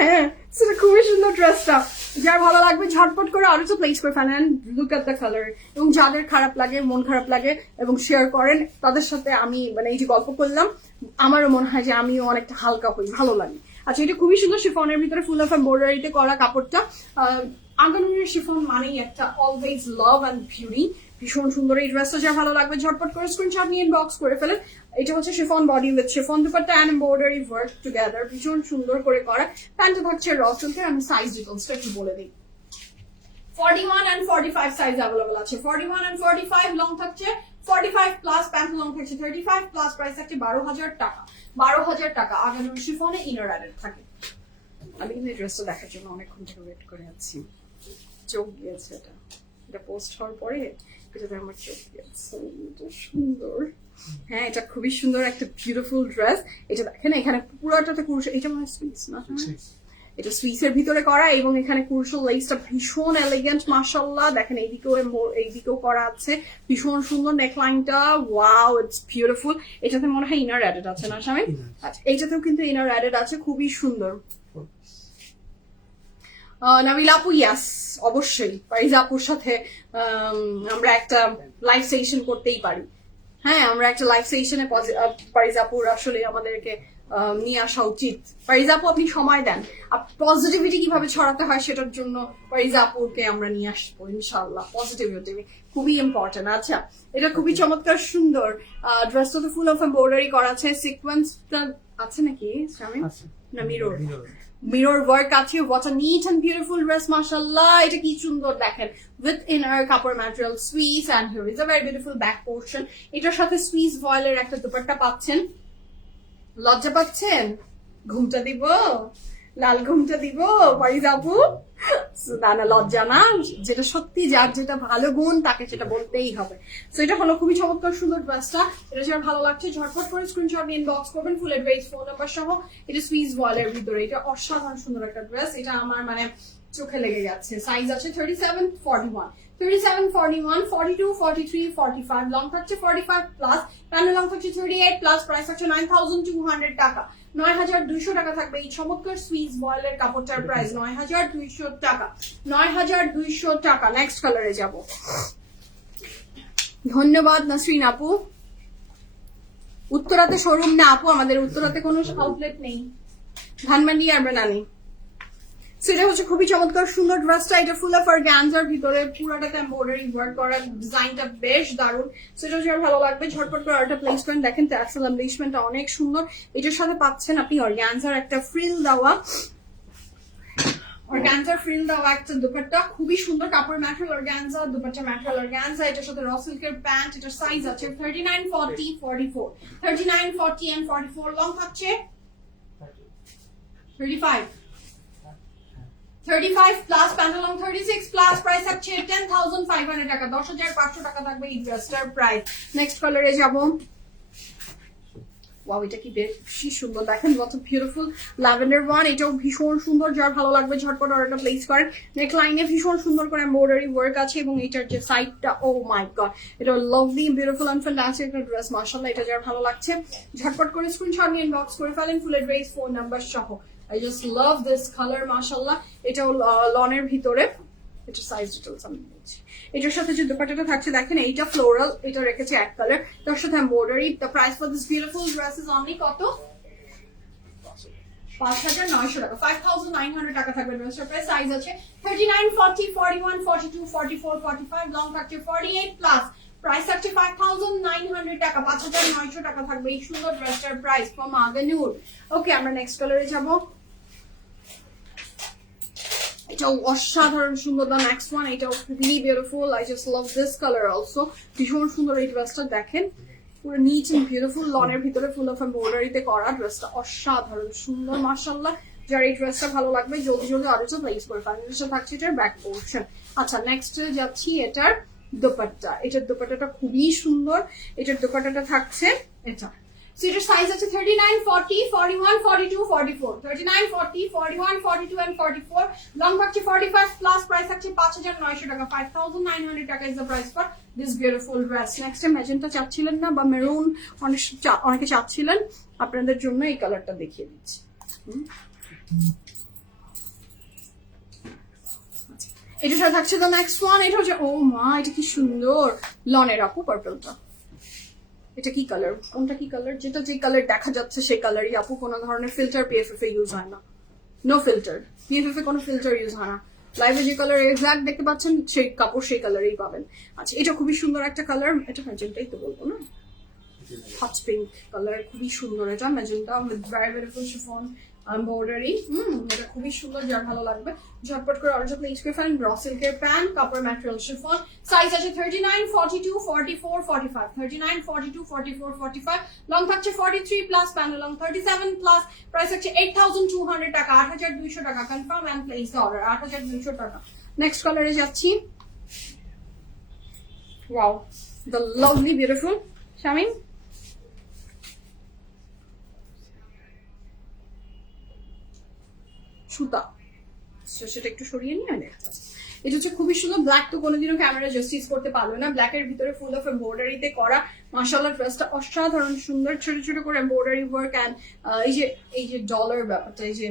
হ্যাঁ সেটা খুবই সুন্দর ড্রেসটা, যার ভালো লাগবে ঝটপট করে আরো তো প্লেস করে ফেলেন, লুক এট দ্য কালার। এবং যাদের খারাপ লাগে, মন খারাপ লাগে এবং শেয়ার করেন, তাদের সাথে আমি মানে এই যে গল্প করলাম, আমারও মনে হয় যে আমিও অনেকটা হালকা হই, ভালো লাগে। আচ্ছা এটা খুবই সুন্দর, শিফনের ভিতরে ফুল অফ এমব্রয়ডারিতে করা কাপড়টা। আগানুরের শিফন মানেই একটা অলওয়েজ লাভ অ্যান্ড বিউটি, ভীষণ সুন্দর এই ড্রেসটা। যা ভালো লাগবে ঝটপট করে স্ক্রিনশট নিয়ে ইনবক্স করে ফেলেন। এটা হচ্ছে chiffon body with chiffon dupatta and embroidery work together, ভীষণ সুন্দর করে করা। প্যান্টটা থাকছে র সিল্কের, আমি সাইজ ডিটেইলসটা একটু বলে দিই। 41 and 45 সাইজ अवेलेबल আছে। 41 and 45 লং থাকছে 45 প্লাস, প্যান্ট লং থাকছে 35 প্লাস, প্রাইস থাকছে 12,000 টাকা। 12,000 টাকা। আগানুর শিফনে ইনার অ্যাডেড থাকে। আমি কিন্তু এই ড্রেসটা দেখার জন্য অনেকক্ষণ থেকে ওয়েট করে আছি, চোখ গিয়েছে এটা পোস্ট হওয়ার পরে, এটাতে আমার চোখ গিয়েছে, এটা সুন্দর। হ্যাঁ এটা খুবই সুন্দর একটা বিউটিফুল ড্রেস। এটা দেখেন এখানে পুরোটাতে কুরুশ, এটা মানে সুইস না, এটা সুইসের ভিতরে করা এবং এখানে কুরুশাল লেসটা ভীষণ এলিগেন্ট মাশাআল্লাহ। দেখেন এইদিকেও করা আছে, ভীষণ সুন্দর নেকলাইনটা, ওয়াও ইটস বিউটিফুল। এটাতে মনে হয় ইনার অ্যাডেড আছে না শামিম? আচ্ছা এইটাতেও কিন্তু ইনার অ্যাডেড আছে, খুবই সুন্দর। নাবিল আপু ইয়াস অবশ্যই, পারিজা আপুর সাথে আমরা একটা লাইভ সেশন করতেই পারি। হ্যাঁ আমরা একটা লাইভ সেশনে পারিজা আপুর আসলে আমাদেরকে নিয়ে আসা উচিত। পারিজা আপু আপনি সময় দেন, পজিটিভিটি কিভাবে ছড়াতে হয় সেটার জন্য পারিজা আপুকে আমরা নিয়ে আসবো ইনশাআল্লাহ। পজিটিভিটি খুবই ইম্পর্টেন্ট। আচ্ছা এটা খুবই চমৎকার সুন্দর ড্রেসটা, তো ফুল অফ এমব্রয়ডারি করা আছে, সিকোয়েন্সটা আছে নাকি শামিম? আছে না মিরর ওয়ার্ক আছে। What a knit and beautiful dress, মাশাআল্লাহ। এটা কি সুন্দর দেখেন, উইথ ইনার কাপড় material Swiss and here is a very beautiful back portion. এটার সাথে সুইস ভয়েলের একটা দুপাট্টা পাচ্ছেন। লজ্জা পাচ্ছেন? ঘুমটা দিব, লাল ঘুমটা দিব পারিজ আপু? না না, লজ্জা না, যেটা সত্যি যার যেটা ভালো গুণ তাকে সেটা বলতেই হবে। তো এটা হলো খুবই চমৎকার সুন্দর ড্রেসটা। এটা যার ভালো লাগছে ঝটপট করে স্ক্রিনশট নিয়ে ইনবক্স করবেন ফুল অ্যাড্রেস ফোন নাম্বার সহ। এটা সুইস ওয়ালের ভিতরে, এটা অসাধারণ সুন্দর একটা ড্রেস। এটা আমার মানে চোখে লেগে যাচ্ছে। সাইজ আছে 37, 41, 37, 41, 42, 43, 45, লং থাকছে 45 প্লাস, প্যানেল লং থাকছে 38 প্লাস, প্রাইস হচ্ছে 9200 টাকা। 9200 টাকা থাকবে এই চমৎকার সুইস বয়েলের কাপড়টার প্রাইস 9200 টাকা। 9200 টাকা। নেক্সট কালারে যাব। ধন্যবাদ নাসরিন আপু। উত্তরাতে শোরুম না আপু, আমাদের উত্তরাতে কোনো আউটলেট নেই, ধানমন্ডি আর বানানি। সেটা হচ্ছে খুবই চমৎকার সুন্দর ড্রেসটা। এটা ফুল অফ অর্গানজার ভিতরে পুরোটাতে এমব্রয়ডারি ওয়ার্ক করা, ডিজাইনটা বেশ দারুণ। সেটা যার ভালো লাগবে ঝটপট করে অর্ডার প্লেস করেন। দেখেন ট্যাসেল এমব্লিশমেন্টটা অনেক সুন্দর। এটার সাথে পাচ্ছেন আপনি অর্গানজার একটা ফ্রিল দেওয়া, অর্গানজার ফ্রিল দেওয়া একটা দুপাট্টা, খুবই সুন্দর কাপড় material organza, dupatta material organza. এটার সাথে র সিল্কের প্যান্ট। এটার সাইজ আছে 39, 40, 44, 39, 40 and 44, লং থাকছে 35, 35 plus, pant long 36 plus, price আছে 10,500 টাকা। 10,500 টাকা থাকবে এই ড্রেসটার প্রাইস। নেক্সট কালারে যাব। ওয়াও, এটা কি বেশি সুন্দর দেখেন, কত বিউটিফুল ল্যাভেন্ডার ওয়ান। এটাও ভীষণ সুন্দর, যার ভালো লাগবে ঝটপট অর্ডারটা প্লেস করেন। নেক লাইনে ভীষণ সুন্দর করে এমব্রয়ডারি ওয়ার্ক আছে এবং এটার যে সাইডটা, ও মাই গড, এটা লাভলি বিউটিফুল এন্ড ফ্যান্টাস্টিক একটা ড্রেস। মাশাআল্লাহ, এটা যার ভালো লাগছে ঝটপট করে স্ক্রিনশট নিয়ে ইনবক্স করে ফেলেন ফুল অ্যাড্রেস ফোন নাম্বার সহ। I just love this color, মাশাআল্লাহ। এটাও লনের ভিতরে। এটা সাইজ ডিটেইলস আমি বলছি। এটার সাথে যে দুপাট্টাটা থাকছে দেখেন, এইটা ফ্লোরাল, এটা রেখেছে এক কালার, তার সাথে embroidery. The price for this beautiful dress is only কত? 5,900 টাকা। 5,900 টাকা থাকবে ড্রেসটার প্রাইস। সাইজ আছে 39, 40, 41, 42, 44, 45, লং থাকছে 48 প্লাস, প্রাইস থাকছে 5,900 টাকা। 5,900 টাকা থাকবে এই সুন্দর ড্রেসটার প্রাইস ফ্রম আগেনুর। ওকে, আমরা নেক্সট কালারে যাব। এটাও অসাধারণ সুন্দর। দ্য নেক্সট ওয়ান, এটাও খুবই beautiful. I just love this colour also. ভীষণ সুন্দর এই ড্রেসটা দেখেন, পুরো নিট এন্ড বিউটিফুল, লনের ভিতরে ফুল অফ এমব্রয়ডারিতে করা। ড্রেসটা অসাধারণ সুন্দর, মাশাআল্লাহ। যার এই ড্রেসটা ভালো লাগবে জলদি জলদি অর্ডারটা প্লেস করে ফেলেন। এটা থাকছে এটার ব্যাক পোর্শন। আচ্ছা, নেক্সট যাচ্ছি এটার দোপাট্টা। এটার দোপাট্টাটা খুবই সুন্দর। এটার দোপাট্টাটা থাকছে এটা। So এটার সাইজ আছে 39, 40, 41, 42, 44, 39, 40, 41, 42 and 44, লং থাকছে 45 প্লাস, প্রাইস থাকছে 5,900 টাকা। 5,900 টাকা is the price for this beautiful dress. Next magenta চাচ্ছিলেন না বা মেরুন অনেকে চাচ্ছিলেন, আপনাদের জন্য এই কালারটা দেখিয়ে দিচ্ছি। এটার সাথে থাকছে the next one। এটা হচ্ছে, ও মা, এটা কি সুন্দর লনের আপু, পার্পলটা। এটা কি কালার? কোনটা কি কালার? যেটা যে কালার দেখা যাচ্ছে সেই কালারই আপু। কোনো ধরনের ফিল্টার পিএফএফ এ ইউজ হয় না, নো ফিল্টার। পিএফএফ এ কোনো ফিল্টার ইউজ হয় না। লাইভে যে কালার এক্সাক্ট দেখতে পাচ্ছেন সেই কাপড় সেই কালারই পাবেন। আচ্ছা, এটা খুবই সুন্দর একটা কালার। এটা ম্যাজেন্টাই তো বলবো না, হট পিঙ্ক কালার, খুবই সুন্দর। এটা magenta with very beautiful chiffon embroidery. এটা খুবই সুন্দর, যার ভালো লাগবে ঝটপট করে অর্ডার প্লেস করে ফেলেন। র সিল্কের প্যান্ট, কাপড় ম্যাটেরিয়াল শিফন। সাইজ আছে 39, 42, 44, 45, 39, 42, 44, 45, লং থাকছে 43 plus, panel long 37 plus, price হচ্ছে 8,200 টাকা। 8,200 টাকা। Confirm and place the order. 8,200 টাকা। নেক্সট কালারে যাচ্ছি। Wow, the lovely beautiful Shamim. সুতা, সেটা একটু সরিয়ে নিয়ে এটা হচ্ছে খুবই সুন্দর। ব্ল্যাক তো কোনোদিনও ক্যামেরা জাস্টিস করতে পারবে না। ব্ল্যাকের ভিতরে ফুল অফ এমব্রয়ডারিতে করা, মাশাআল্লাহ ড্রেসটা অসাধারণ সুন্দর। ছোট ছোট করে এমব্রয়ডারি ওয়ার্ক এন্ড এই যে ডলার ব্যাপারটা, এই যে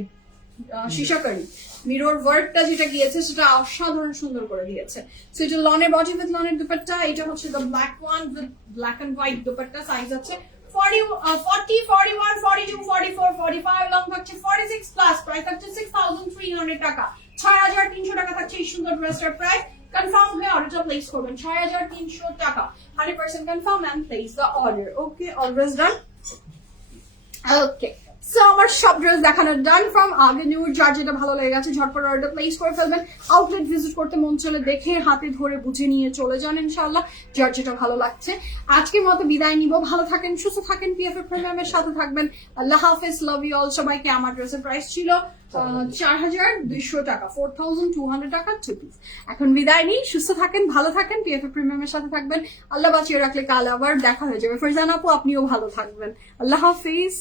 শিশাকারি মিরর ওয়ার্কটা যেটা গিয়েছে সেটা অসাধারণ সুন্দর করে দিয়েছে। সো এটা লনের বডি উইথ লনের দুপাট্টা। এটা হচ্ছে the black one with black and white dupatta. Size আছে 40, 41, 42, 44, 45, লং থাকছে 46 প্লাস, প্রাইস থাকছে 6,300 টাকা। 6,300 টাকা থাকছে এই সুন্দর ড্রেসটার প্রাইস। কনফার্ম হয়ে অর্ডারটা প্লেস করবেন। 6,300 টাকা। 100% confirm and place the order. Okay, always done. Okay, so আমার সব ড্রেস দেখানো ডান ফ্রম আগে নিউ, যার যেটা ভালো লেগে গেছে ঝটপট অর্ডার প্লেস করে ফেলবেন। আউটলেট ভিজিট করতে মন চলে দেখে হাতে ধরে বুঝে নিয়ে চলে যান ইনশাআল্লাহ, যার যেটা ভালো লাগছে। আজকের মতো বিদায় নিব, ভালো থাকেন, সুস্থ থাকেন, পিএফএ প্রিমিয়ামের সাথে থাকবেন। আল্লাহ হাফেজ, লাভ ইউ অল সবাইকে। আমার ড্রেসের প্রাইস ছিল 4,200 টাকা, 4,200 টাকা 2 পিস। এখন বিদায় নিই, সুস্থ থাকেন, ভালো থাকেন, পিএফএ প্রিমিয়ামের সাথে থাকবেন। আল্লাহ বাঁচিয়ে রাখলে কাল আবার দেখা হয়ে যাবে। ফারজানা আপু আপনিও ভালো থাকবেন। আল্লাহ হাফিজ।